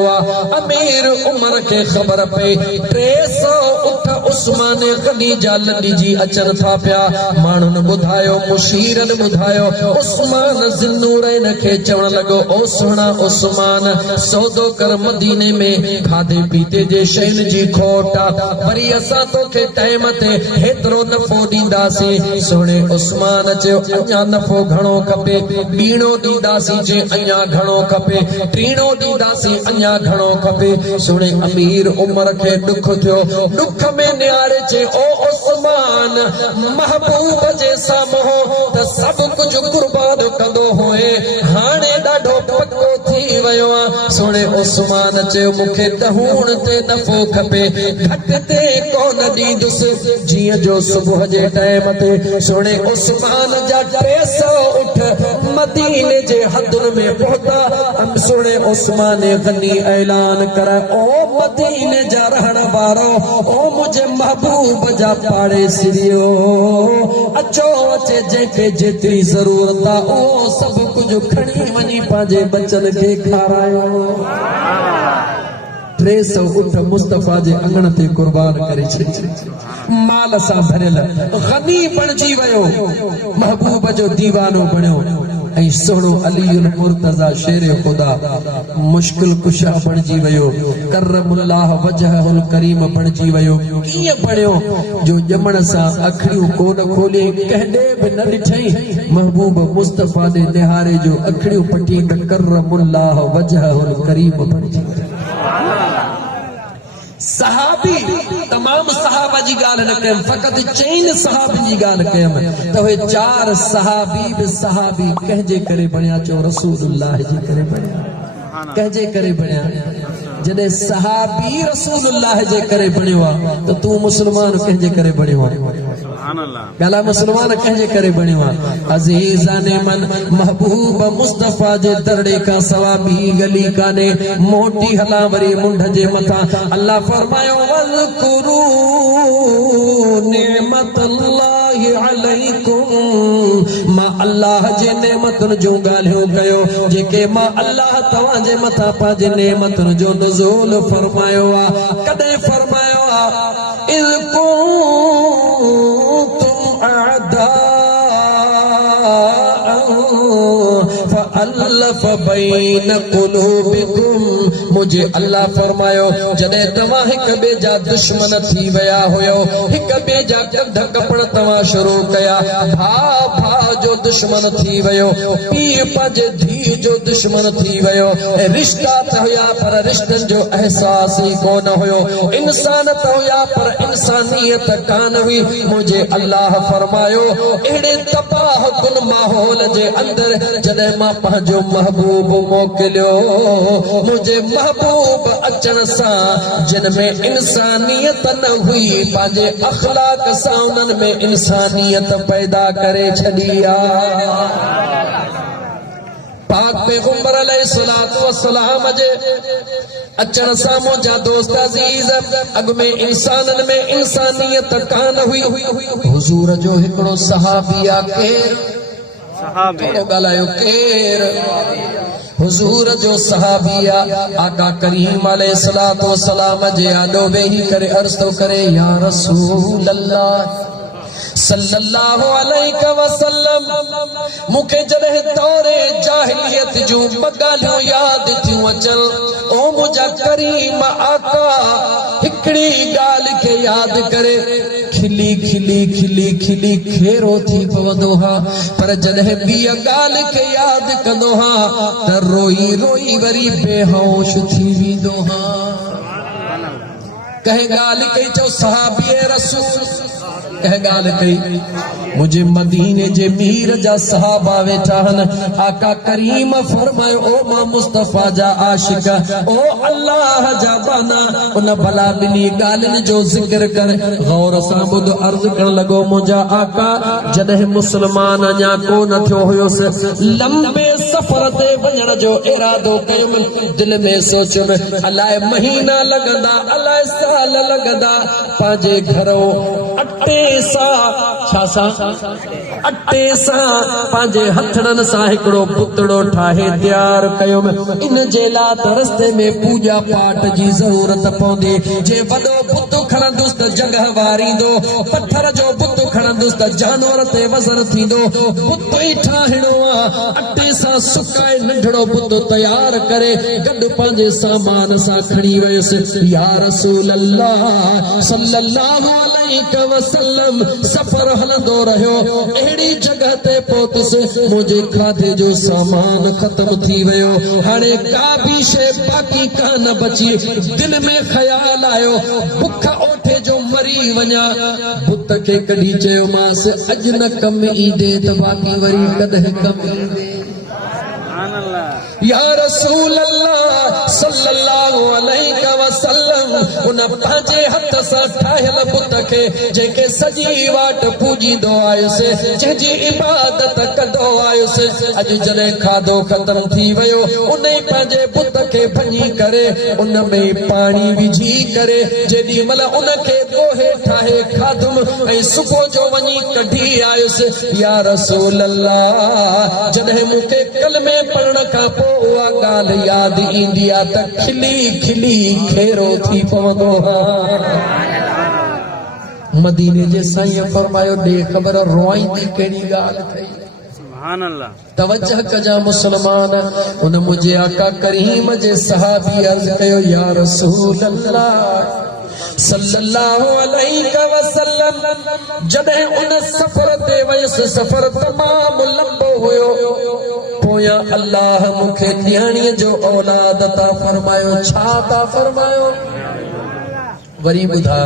अमीर उमर के खबर पे 300 उठ उस्मान गनी जा लॾी जी अचन था पिया माण्हुनि ॿुधायो मुशीरनि ॿुधायो उस्मान ज़िन्नूरैन खे चवण लॻो ओ सुहिणा उस्मान सौदो कर मदीने में खाधे पीते जे शयुनि जी खोट वरी असां तोखे टाइम ते हेतिरो नफ़ो ॾींदासीं सुहिणे उस्मान चयो अञा नफ़ो घणो खपे बीणो ॾींदासीं जे अञा घणो खपे टीणो ॾींदासीं अञा घणो खपे सुहिणे अमीर उमर खे दुख थियो दुख में निहारे चे ओ उस्मान महबूब जे साम्हूं त सभु कुझु कुर्बान कंदो होए हाणे ॾाढो पको थी वियो आहे सुहिणे उस्मान चयो मूंखे तहूण ते नफ़ो खपे घटि ते कोन ॾींदुसि जीअं जो सुबुह जे टाइम ते सुहिणे उस्मान जा 300 उठ मदीने जे हदुनि में पहुता सुहिणे उस्मान गनी ऐलान कर ओ मदीने जा रहण वारो ओ मुझे महबूब जा पाड़े सिरियो अचो अचे जंहिंखे जेतिरी ज़रूरत आहे उहो सभु कुझु खणी वञी पंहिंजे बचन खे खारायो 300 उठ मुस्तफा जे अंगण ते कुर्बान करे छॾी माल सां भरियल गनी बणिजी वियो महबूब जो दीवानो बणियो ऐं सुहिणो अलीउल मुर्तज़ा शेर ख़ुदा मुश्किल कुशा बणिजी वियो करमुल्लाह वजहुल करीम बणिजी वियो कीअं बणियो जो ॼमण सां अखियूं कोन खोले कंहिं बि न ॾिठई महबूब मुस्तफा ने निहारे जो अखियूं पटी त करमुल्लाह वजहुल करीम बणिजी वियो सहाबी तमाम सहाबा जी ॻाल्हि न कयमि फ़क़त 4 सहाबी जी ॻाल्हि कयमि त उहे 4 सहाबी बि सहाबी कंहिंजे करे बणिया चओ रसूलुल्लाह जे करे बणिया कंहिंजे करे बणिया जॾहिं सहाबी रसूलुल्लाह जे करे बणियो आहे त तूं मुस्लमान कंहिंजे करे बणियो आहे ॻाल्हि मुस्लमान कंहिंजे करे बणियो आहे अज़ीज़ाने मन महबूब मुस्तफा जे दरड़े खां सवा ॿी गली कान्हे मोटी हला वरी मुंड जे मथां अल्लाह फरमायो वज़कुरू निअमतल्लाहि अलैकुम मां अल्लाह जे नेमतुनि जूं ॻाल्हियूं कयो जेके मां अल्लाह तव्हां जे मथां पंहिंजे नेमतुनि जो नुज़ूल फरमायो आहे कॾहिं फरमायो आहे इज़ फअल्लफ़ बैन क़ुलूबिकुम मुझे अल्लाह फरमायो जॾहिं तव्हां हिक ॿिए जा दुश्मन थी विया हुयो हिक ॿिए जा कंध कपण तव्हां शुरू कया भाउ भाउ जो दुश्मन थी वियो पीउ पंहिंजे धीउ जो दुश्मन थी वियो ऐं रिश्ता त हुया पर रिश्तनि जो अहसास ई कोन हुयो इंसान त हुया पर इंसानियत कान हुई मुझे अल्लाह फरमायो अहिड़े तबाह कुन माहौल जे अंदरि जॾहिं मां पंहिंजो महबूब मोकिलियो मुझे महबूब अचण सां जिन में इंसानियत न हुई पंहिंजे अखलाक सां उन्हनि में इंसानियत पैदा करे छॾी आहे पाक पैगंबर अलैहिस्सलातु वस्सलाम जे अचण सां मुंहिंजा दोस्त अज़ीज़ अॻ में इंसाननि में इंसानियत कान हुई हुज़ूर जो हिकिड़ो सहाबी आहे केरु ॻाल्हायो केरु हुज़ूर जो सहाबी आका करीम अलैहिस्सलातु वस्सलाम जे आॾो वेही करे अर्ज़ थो करे या रसूल अल्लाह सल्लल्लाहु अलैहि वसल्लम मूंखे जॾहिं दौरे जाहिलियत जूं ॻाल्हियूं यादि थियूं अचनि ओ मुंहिंजा करीम आका हिकिड़ी ॻाल्हि खे यादि करे खिली खिली खिली खिली खेरो थी पवंदो हा पर जॾहिं ॿीअ ॻाल्हि खे यादि कंदो हा त रोई रोई वरी बेहोश थी वेंदो हा कंहिं ॻाल्हि कई चओ सहाबी रसूल कंहिं ॻाल्हि कई मुझे मदीने जे मीर जा सहाबा वेठा आहिनि आका करीम फरमायो ओ मां मुस्तफा जा आशिक ओ अल्लाह जा बाना उन भला ॿिनी ॻाल्हियुनि जो ज़िक्र कर गौर सां ॿुध अर्ज़ करण लॻो मुंहिंजा आका जॾहिं मुस्लमान अञा कोन थियो हुयुसि लंबे सफर ते वञण जो इरादो कयुमि दिल में सोचियुमि अलाए महीना लगंदा अलाए साल लगंदा पंहिंजे घरो अटे सां पंहिंजे हथड़नि सां हिकिड़ो पुतड़ो ठाहे तैयार कयुमि इन जे लाइ त रस्ते में पूजा पाठ जी ज़रूरत पवंदी जे वॾो बुत खणंदुसि त जॻह वारींदो पत्थर जो बुत खणंदुसि त जानवर ते वज़न थींदो बुत ई ठाहिणो आहे अटे सां सुकाए नंढड़ो बुत तैयार करे गॾु पंहिंजे सामान सां खणी वियुसि या रसूल अल्लाह सल्लल्लाहु अलैहि वसल्लम सफ़र हलंदो रहियो अहिड़ी जॻह ते पहुतुसि मुंहिंजे खाधे जो सामान ख़त्म थी वियो हाणे का बि शइ बाक़ी कान बची दिल में ख़्याल आयो बुख ओठे जो मरी वञा बुत खे कढी चयोमांसि अॼु न कम ईंदे त बाक़ी वरी कॾहिं कम ईंदे या रसूल अल्लाह सल्लल्लाहु अलैहि वसल्लम उन पंहिंजे हथ सां ठाहियल बुत खे जेके सॼी वाट पूजींदो आयुसि जंहिंजी इबादत कंदो आयुसि अॼु जॾहिं खाधो ख़त्म थी वियो उन ई पंहिंजे बुत खे भञी करे उन में पाणी विझी करे जेॾी महिल उन खे ॻोहे ठाहे खाधुमि ऐं सुबुह जो वञी कढी आयुसि या रसूल अल्लाह जॾहिं मूंखे कलमे पढ़ण खां पोइ उहा ॻाल्हि यादि ईंदी आहे त खिली खिली खेरो थी पवंदो मदीने जे साईं फरमायो ॾे ख़बर रोईंदी कहिड़ी ॻाल्हि थई सुभान अल्लाह तवज्जह कजा मुसलमान उन मुंहिंजे आका करीम जे सहाबी अर्ज़ कयो या रसूल अल्लाह सल्लल्लाहु अलैहि वसल्लम जॾहिं उन सफ़र ते वयुसि सफ़र तमाम लंबो हुयो पोयां अल्लाह मूंखे न्याणीअ जो औलाद ता फरमायो छा ता फरमायो वरी ॿुधा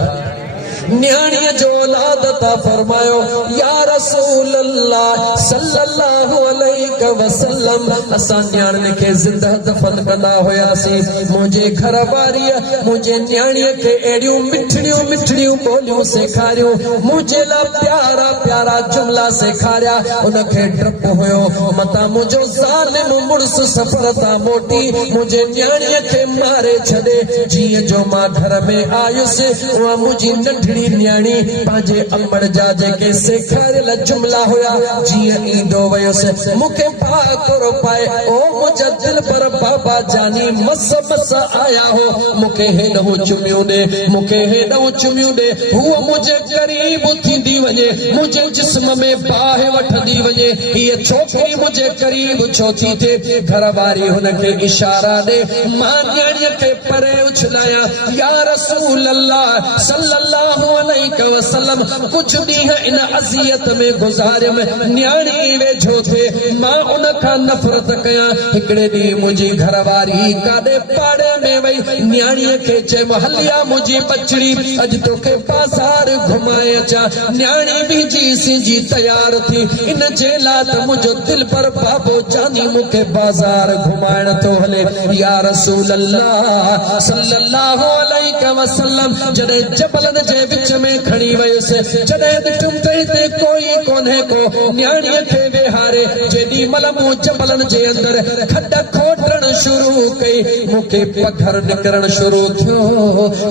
न्याणीअ जो औलाद ता फरमायो या रसूल अल्लाह सल्लल्लाहु अलैहि वसल्लम असां न्याणे खे ज़िंदा दफ़न कंदा हुयासीं मुंहिंजे घर वारीअ मुंहिंजे न्याणीअ खे अहिड़ियूं मिठड़ियूं मिठड़ियूं ॿोलियूं सेखारियूं मुंहिंजे लाइ प्यारा प्यारा जुमला सेखारिया उनखे डपु हुयो मतां मुंहिंजो ज़ालिम मुड़ुस सफ़र तां मोटी मुंहिंजे न्याणीअ खे मारे छॾे जीअं जो मां घर में आयुसि उहा मुंहिंजी नंढड़ी न्याणी पंहिंजे अमड़ जा जेके सेखारियल जुमला हुया जीअं ईंदो वयुसि मूंखे भाकुर पाए ओ मुंहिंजा दिल पर बाबा जानी मस मस आया हो मूंखे हेॾो चुमियूं ॾे मूंखे हेॾो चुमियूं ॾे हूअ मुंहिंजे क़रीब थींदी वञे मुंहिंजे जिस्म में बाहि वठंदी वञे हीअ छोकिरी मुंहिंजे क़रीब छो थी थिए घर वारी हुनखे इशारा ॾे मां न्याणीअ खे परे उछलायां या रसूल अल्लाह सल्लल्लाहु अलैहि वसल्लम कुछ ॾींहं इन अज़ियत में गुज़ारियमि न्याणी वेझो थिए मां उन खां नफ़रत कयां हिकिड़े ॾींहुं मुंहिंजी घरवारी काॾे पाड़े में वई न्याणीअ खे चयो हलिया मुंहिंजी बचड़ी अॼु तोखे बाज़ार घुमाए अचां न्याणी बि जी सिंजी तयार थी इन जे लाइ त मुंहिंजो दिल पर बाबो जानी मूंखे बाज़ार घुमाइण थो हले या रसूल अल्लाह सल्लल्लाहु अलैहि वसल्लम जॾहिं जबलनि जे विच में खणी वयुसि जॾहिं ॾिठुमि त हिते कोई कोन्हे को न्याणीअ खे वेहारे जेॾी महिल मूं जबलनि जे अंदरि खॾ खोटण शुरू कई मूंखे पघर निकिरण शुरू थियो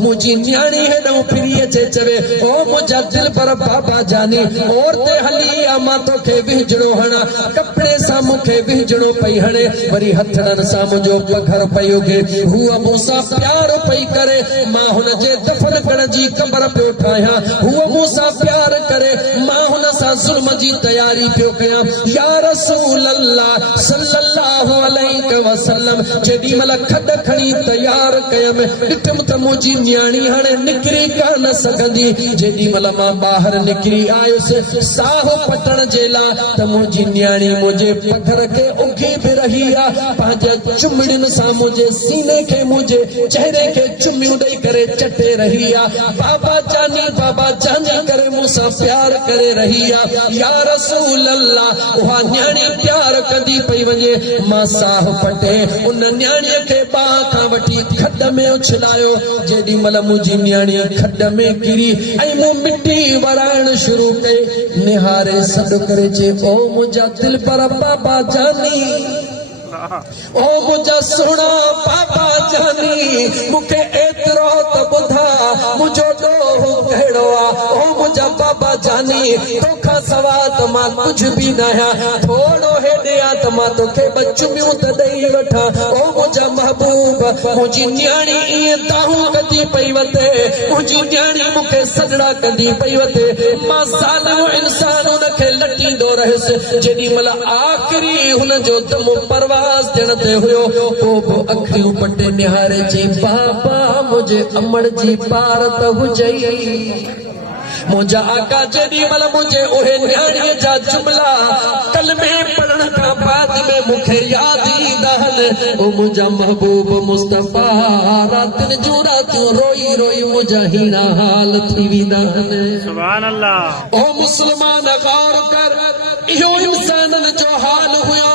मुंहिंजी न्याणी हेॾो फिरी अचे चवे ओ मुंहिंजा दिल पर बाबा जानी और ते हली आ मां तोखे विझड़ो हणा कपिड़े सां मूंखे विझड़ो पई हणे वरी हथड़नि सां मुंहिंजो पघर पई उगे हूअ मूंसां प्यार पई करे मां हुनजे दफ़न करण जी क़बर पियो ठाहियां हूअ मूंसां प्यार करे मां हुन सां ज़ुल्म जी तयारी पियो कयां या रसूल अल्लाह सल्लल्लाहु अलैहि वसल्लम जेॾी महिल खॾ खणी तयार कयमि ॾिठुमि त मुंहिंजी न्याणी हाणे निकिरी कान सघंदी जेॾी महिल मां ॿाहिरि निकिरी आयुसि साह पटण जे लाइ त मुंहिंजी न्याणी मुंहिंजे पघर खे उघी बि रही आहे पंहिंजे चुमड़ियुनि सां मुंहिंजे सीने खे मुंहिंजे चहिरे खे चुमियूं ॾेई करे चटे रही आहे बाबा जानी करे मूंसां प्यार करे रही आहे या रसूल अल्लाह उहा न्याणी प्यार कंदी पई वञे मां साह पटे उन न्याणीअ खे बाह खां वठी खॾ में उछलायो जेॾी महिल मुंहिंजी न्याणी खॾ में किरी ऐं मूं मिटी वराइण शुरू कई निहारे सॾु करे चए ओ मुंहिंजा दिल पर बाबा जानी ओ मुझा सोना बाबा जानी मुखे एतरो त बुधा मुझो डोह कहिड़ो आ ओ मुझा बाबा जानी तोखा सवा त मां कुछ भी न आहियां थोड़ो हेॾे आ त मां तोखे बचुमियूं त ॾेई वठां ओ मुझा महबूब मुंहिंजी न्याणी ईअं ताहूं कंदी पई वते मुंहिंजी न्याणी मूंखे सजड़ा कंदी पई वते मां ज़ालिम इंसान उनखे लटींदो रहियुसि जेॾी महिल आख़िरी हुनजो दम परवाज़ थियण ते हुयो पोइ बि अखियूं पटे निहारे चई बाबा मुंहिंजे अमड़ जी पार त हुजई मुझा आका जेॾी महिल मुझे उहे न्याणीअ जा जुमला कलमे पढ़ण खां बाद में मूंखे यादि ईंदा आहिनि ओ मुंहिंजा महबूब मुस्तफ़ा रातिनि जूं रातियूं रोई रोई मुंहिंजा हीणा हाल थी वेंदा आहिनि सुभान अल्लाह ओ मुस्लमान गौर कर इहो इंसाननि जो हाल हुयो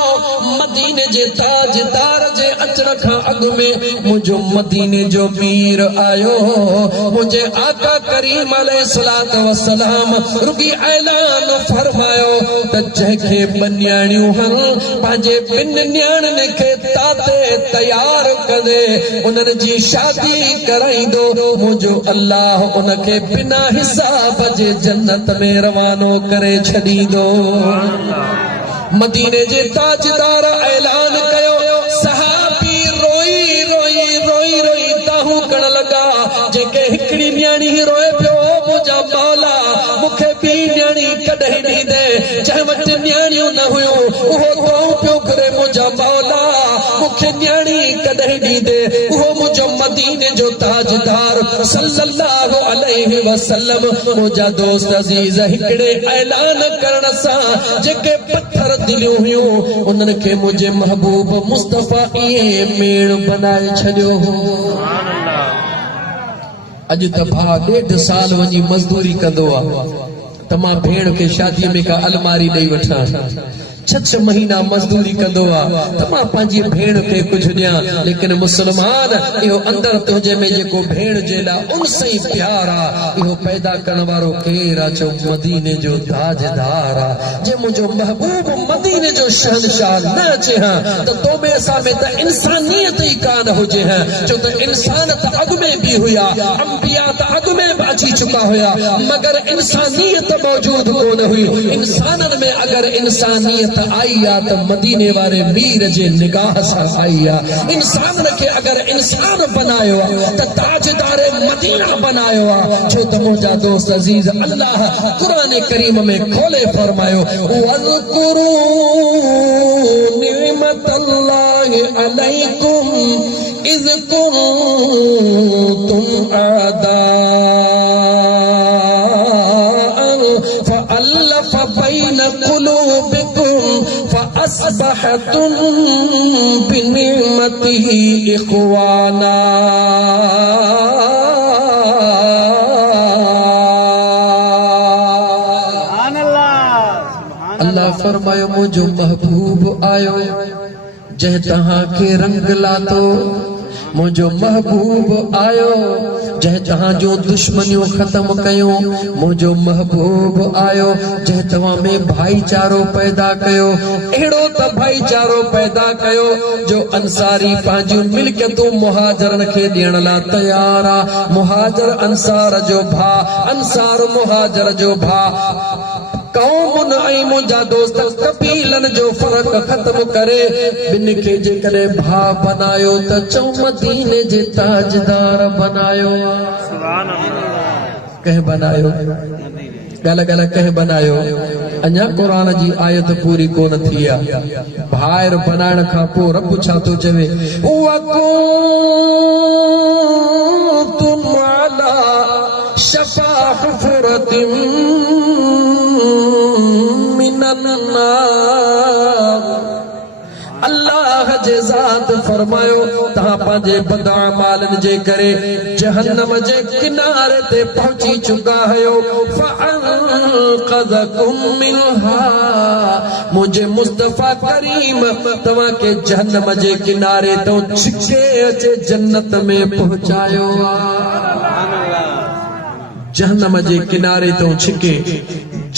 मदीने जे ताजदार जे अचण खां अॻु में मुंहिंजो मदीने जो मीर आयो मुंहिंजे आका करीम अलैहिस्सलात वसलाम रुगी ऐलान फरमायो त जंहिंखे ॿ हल पंहिंजे ॿिनि न्याणियुनि खे ताते तयार कंदे उन्हनि जी शादी कराईंदो मुंहिंजो अल्लाह उनखे बिना हिसाब जे जन्नत में रवानो करे छॾींदो मदीने जे ताजदार ऐलान कयो सहाबी रोई रोई रोई रोई ताहूं करण लॻा जेके हिकिड़ी न्याणी रोए पियो मुंहिंजा मौला मूंखे ॿी न्याणी कॾहिं ॾींदे जंहिं वटि न्याणियूं न हुयूं उहो तूं पियो घुरे मुंहिंजा मौला मूंखे न्याणी कॾहिं ॾींदे उहो मुंहिंजो मदीने जो ताजदार सल्लल्लाहु अलैहि वसल्लम मुंहिंजा दोस्त अज़ीज़ हिकिड़े ऐलान करण सां जेके पत्थर दिलियूं हुयूं उन्हनि खे मुंहिंजे महबूब मुस्तफ़ा ईअं मेड़ बनाए छॾियो हो अॼु त भाउ 1.5 साल वञी मज़दूरी कंदो आहे त मां भेण खे शादीअ में का अलमारी ॾेई वठां 6 महीना मज़दूरी कंदो आहे त मां पंहिंजी भेण खे कुझु ॾियां लेकिन मुस्लमान इहो अंदर तुंहिंजे में जेको भेण जे लाइ उन सां ई प्यार आहे इहो पैदा करण वारो केरु आहे चओ मदीने जो ताजदार आहे जे मुंहिंजो महबूब मदीने जो शहंशाह न अचे हा त तो में असां में त इंसानियत ई कान हुजे हा छो त इंसान त अॻु में बि हुया अंबिया त अॻु में बि अची चुका हुया मगर इंसानियत मौजूद कोन हुई इंसाननि में अगरि इंसानियत आई आहे त मदीने वारे मीर जे निगाह सां आई आहे इंसान खे अगरि इंसान बनायो आहे त ताजदार मदीना बनायो आहे छो त मुंहिंजा दोस्त अज़ीज़ अल्लाह क़ुरान करीम में खोले फरमायो वज़कुरू निअमतल्लाहि अलैकुम इज़ कुंतुम आदाअन फअल्लफ़ बैन क़ुलूबिकुम फअस्बहतुम बिनिअमतिही इख़वाना अल्लाह फरमायो मुझो महबूब आयो जंहिं तहां खे रंग लातो मुझो महबूब आयो जंहिं तहां जो दुश्मनियों खत्म कयो मुझो महबूब आयो जंहिं तव्हां में भाईचारो पैदा कयो अहिड़ो त भाईचारो पैदा कयो जो अंसारी पंहिंजूं मिल्कियतूं मुहाजरनि खे ॾियण लाइ तयार आहे मुहाजर अंसार जो भाउ अंसार मुहाजर जो भाउ कौमुन ऐं मुंहिंजा दोस्त कबीलनि जो फर्क़ ख़त्म करे ॿिनि खे जेकॾहिं भाउ बनायो त चओ मदीने जे ताजदार बनायो कंहिं बनायो ॻाल्हि ॻाल्हि कंहिं बनायो अञा क़ुरान जी आयत पूरी कोन थी आहे भाइर बनाइण खां पोइ रब छा थो चवे तुम अला शफा हुफ़रतिन अल्लाह जे ज़ात फरमायो तहां पंहिंजे बदअमालनि जे करे जहन्नम जे किनारे ते पहुची चुका आहियो फअनक़ज़कुम मिनहा मुझे मुस्तफ़ा करीम तव्हां खे जहन्नम जे किनारे तो छिके अचे जन्नत में पहुचायो जहन्नम जे किनारे तो छिके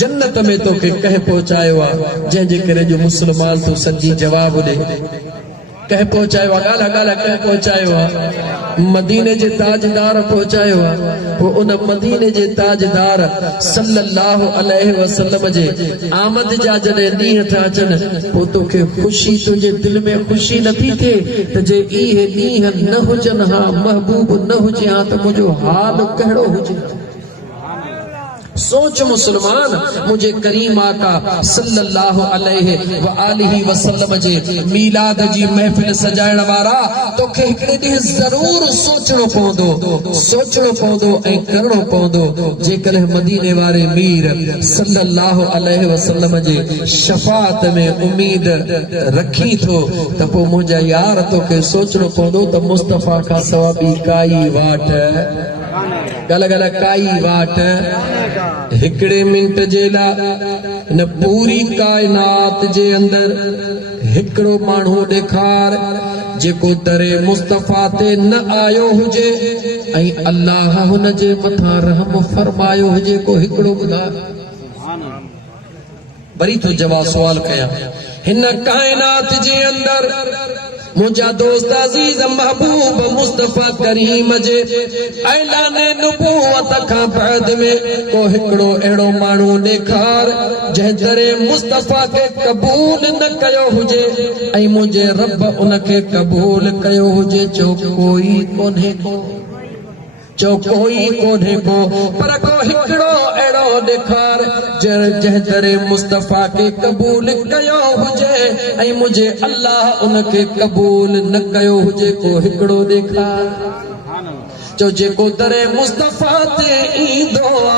जन्नत में तो के कह पहुंचायो आ जंहिंजे करे जो मुस्लमान तो सॼी जवाब ॾे कह पहुंचायो गाला गाला कह पहुंचायो मदीने जे ताजदार पहुंचायो वो उन मदीने जे ताजदार सल्लल्लाहु अलैहि वसल्लम जे आमद जा जडे ॾींहं था अचनि पोइ तोखे ख़ुशी तुंहिंजे दिल में ख़ुशी नथी थिए त जे इहे ॾींहं न हुजनि हा महबूब न हुजे हा त मुंहिंजो हाल कहिड़ो हुजे। सोच मुसलमान मुझे करीम आका सल्लल्लाहु अलैहि व आलिहि वसल्लम जे मीलाद जी महफिल सजाइण वारा तोखे हिकिड़े ॾींहुं ज़रूर सोचणो पवंदो ऐं करणो पवंदो जेकॾहिं मदीने वारे मीर सल्लल्लाहु अलैहि वसल्लम जे शफाअत में उम्मीद रखी थो त पोइ मुंहिंजा यार तोखे सोचणो पवंदो त मुस्तफ़ा खां सवा ॿी काई वाट गल गल काई वाट हिकड़े मिंट जे लाइ न पूरी कायनात जे अंदर हिकड़ो माण्हू ॾेखार जेको दरे मुस्तफ़ा ते न आयो हुजे ऐं अल्लाह हुन जे मथां रहम फरमायो हुजे को हिकड़ो ॿुधाए। वरी तो जवाब सवाल कया हिन कायनात जे अंदर मुझा दोस्त अजीज महबूब मुस्तफा करीम जे ऐलान नबूवत खां बाद में को हिकड़ो अहिड़ो माण्हू ॾेखार जंहिं दरे मुस्तफा खे क़बूल न कयो हुजे ऐं मुंहिंजे रब उनखे क़बूल कयो हुजे चो कोई कोन्हे को पर को हिकड़ो अहिड़ो ॾेखार जंहिं दरे मुस्तफा खे क़बूल कयो हुजे ऐं मुंहिंजे अल्लाह उनखे क़बूल न कयो हुजे को हिकड़ो ॾेखार चो जेको दरे मुस्तफा ते ईंदो आ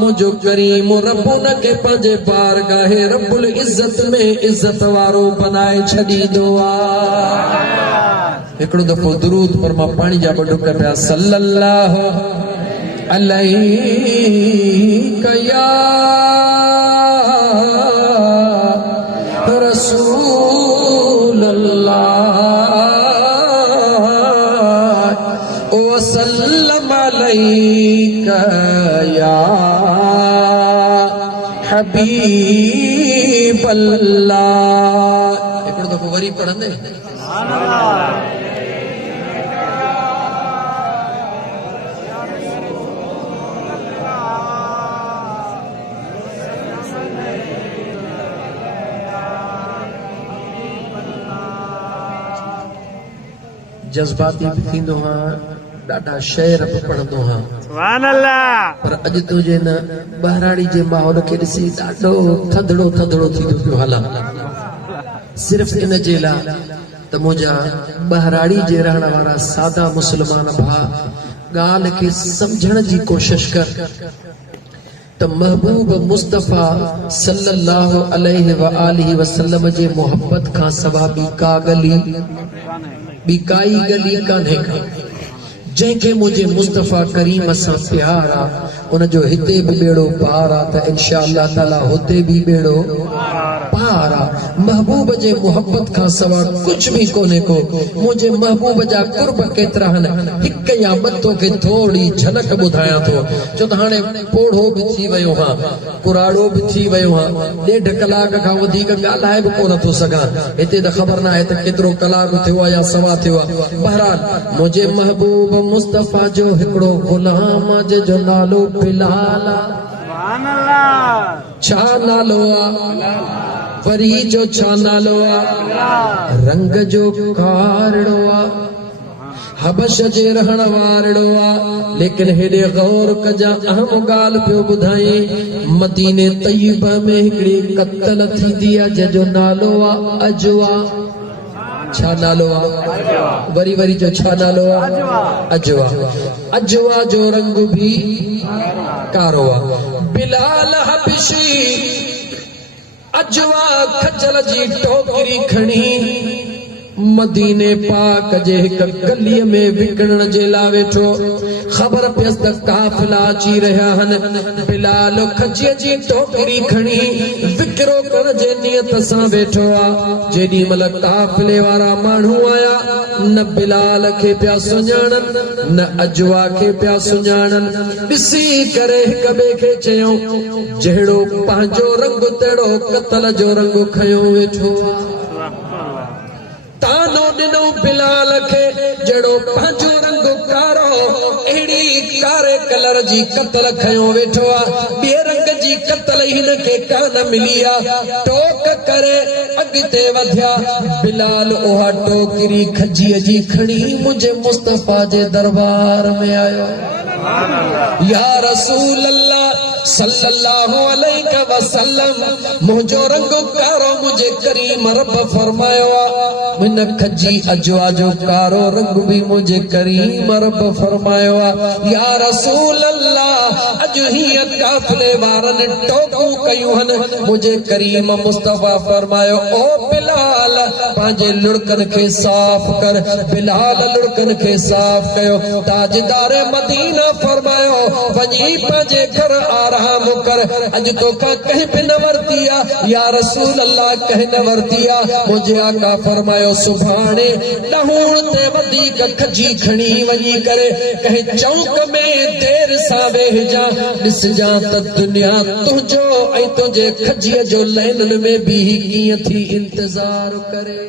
मुंहिंजो करीम रब उनखे पंहिंजे बारगाहे रब्बुल इज़्ज़त में इज़्ज़त वारो बनाए छॾींदो आ। हिकड़ो दफ़ो दुरूद पर मां पाणी जा ॿ ढुक पिया सल्लल्लाहु अलैहि या रसूल अल्लाह व सल्लम अलैका या हबीब अल्लाह। हिकड़ो दफ़ो वरी पढ़ंदे जज्बाती भी थींदो हां ॾाढा शेर बि पढ़ंदो हां सुभान अल्लाह पर अॼु तुंहिंजे न बहराड़ी जे माहौल खे ॾिसी ॾाढो थधड़ो थींदो पियो हलां सिर्फ़ इन जे लाइ त मुंहिंजा बहराड़ी जे रहण वारा सादा मुस्लमान भाउ ॻाल्हि खे सम्झण जी कोशिश कर त महबूब मुस्तफ़ा सल्लल्लाहु अलैहि व आलिहि वसल्लम जे मोहब्बत खां सवा ॿी काई गली कान्हे जंहिंखे मुंहिंजे मुस्तफ़ा करीम सां प्यार आहे उन जो हिते बि बेड़ो पार आहे त इंशाअल्लाह ताला हुते बि बेड़ो पार आहे। महबूब जे मोहब्बत खां सवा कुछ भी कोन्हे को मुंहिंजे महबूब जा कुर्ब केतिरा आहिनि हिक या ॿ तोखे थोरी झलक ॿुधायां थो छो त हाणे पोढ़ो बि थी वियो हां कुराड़ो बि थी वियो हां 1.5 कलाक खां वधीक ॻाल्हाए बि कोन थो सघां हिते त ख़बर न आहे त केतिरो कलाक थियो आहे या सवा थियो आहे। बहरहाल मुंहिंजे महबूब मुस्तफ़ा जो हिकड़ो गुलाम जो नालो बिलाल सुभान अल्लाह छा नालो आहे वरी जो छा नालो आहे रंग जो कारणो आहे हबश जे रहण वारड़ो आहे लेकिन हेॾे गौर कजा अहम ॻाल्हि पियो ॿुधाई मदीने तय्यबा में हिकिड़ी कत्ल थींदी आहे जंहिंजो नालो आहे अजवा छा नालो आहे वरी जो छा नालो आहे अजवा जो रंग भी कारो आहे। बिलाल हबशी अजवा खजल जी टोकरी खणी मदीने पाक जे हिक गलीअ में विकणण जे लाइ वेठो ख़बर पियस त काफ़िला अची रहिया आहिनि बिलाल खजीअ जी टोकरी खणी विकिरो करण जे नियत सां वेठो आहे जेॾी महिल काफ़िले वारा माण्हू आया न बिलाल खे पिया सुञाणनि न अजवा खे पिया सुञाणनि ॾिसी करे हिक ॿिए खे चयूं जहिड़ो पंहिंजो रंग तहिड़ो कत्ल जो रंग खयो वेठो तानो दिनो बिलाल खे जड़ो पंहिंजो रंग कारो अहिड़ी कारे कलर जी कतल खयो वेठो आ ॿिए रंग जी कतल हिन खे कान मिली आ टोक करे अॻिते वधिया बिलाल उहा टोकरी खजीअ जी खणी मुंहिंजे मुस्तफा जे दरबार में आयो या रसूल अल्लाह सल्लल्लाहु अलैहि वसल्लम मुंहिंजो रंग कारो मुझे करीम रब फरमायो आ मिन खजी अजवा जो कारो रंग भी मुझे करीम रब फरमायो आ या रसूल अल्लाह अज ही काफले वारन टोकू कयूं हन मुझे करीम मुस्तफा फरमायो ओ बिलाल पंहिंजे लुड़कन खे साफ कर बिलाल लुड़कन खे साफ कयो ताजदार मदीना फरमायो वञी पंहिंजे घर आराम कर अज तो का कहीं पे न वर्तिया या रसूल अल्लाह कहीं न वर्तिया मुझे आका फरमायो सुभाणे ॾहूण ते वधीक खजी खणी वञी करे कहीं चौक में देर सां वेहजा ॾिसजा त दुनिया तुंहिंजो ऐं तुंहिंजे खजीअ जो लाइननि में बीही कीअं थी इंतज़ार करे।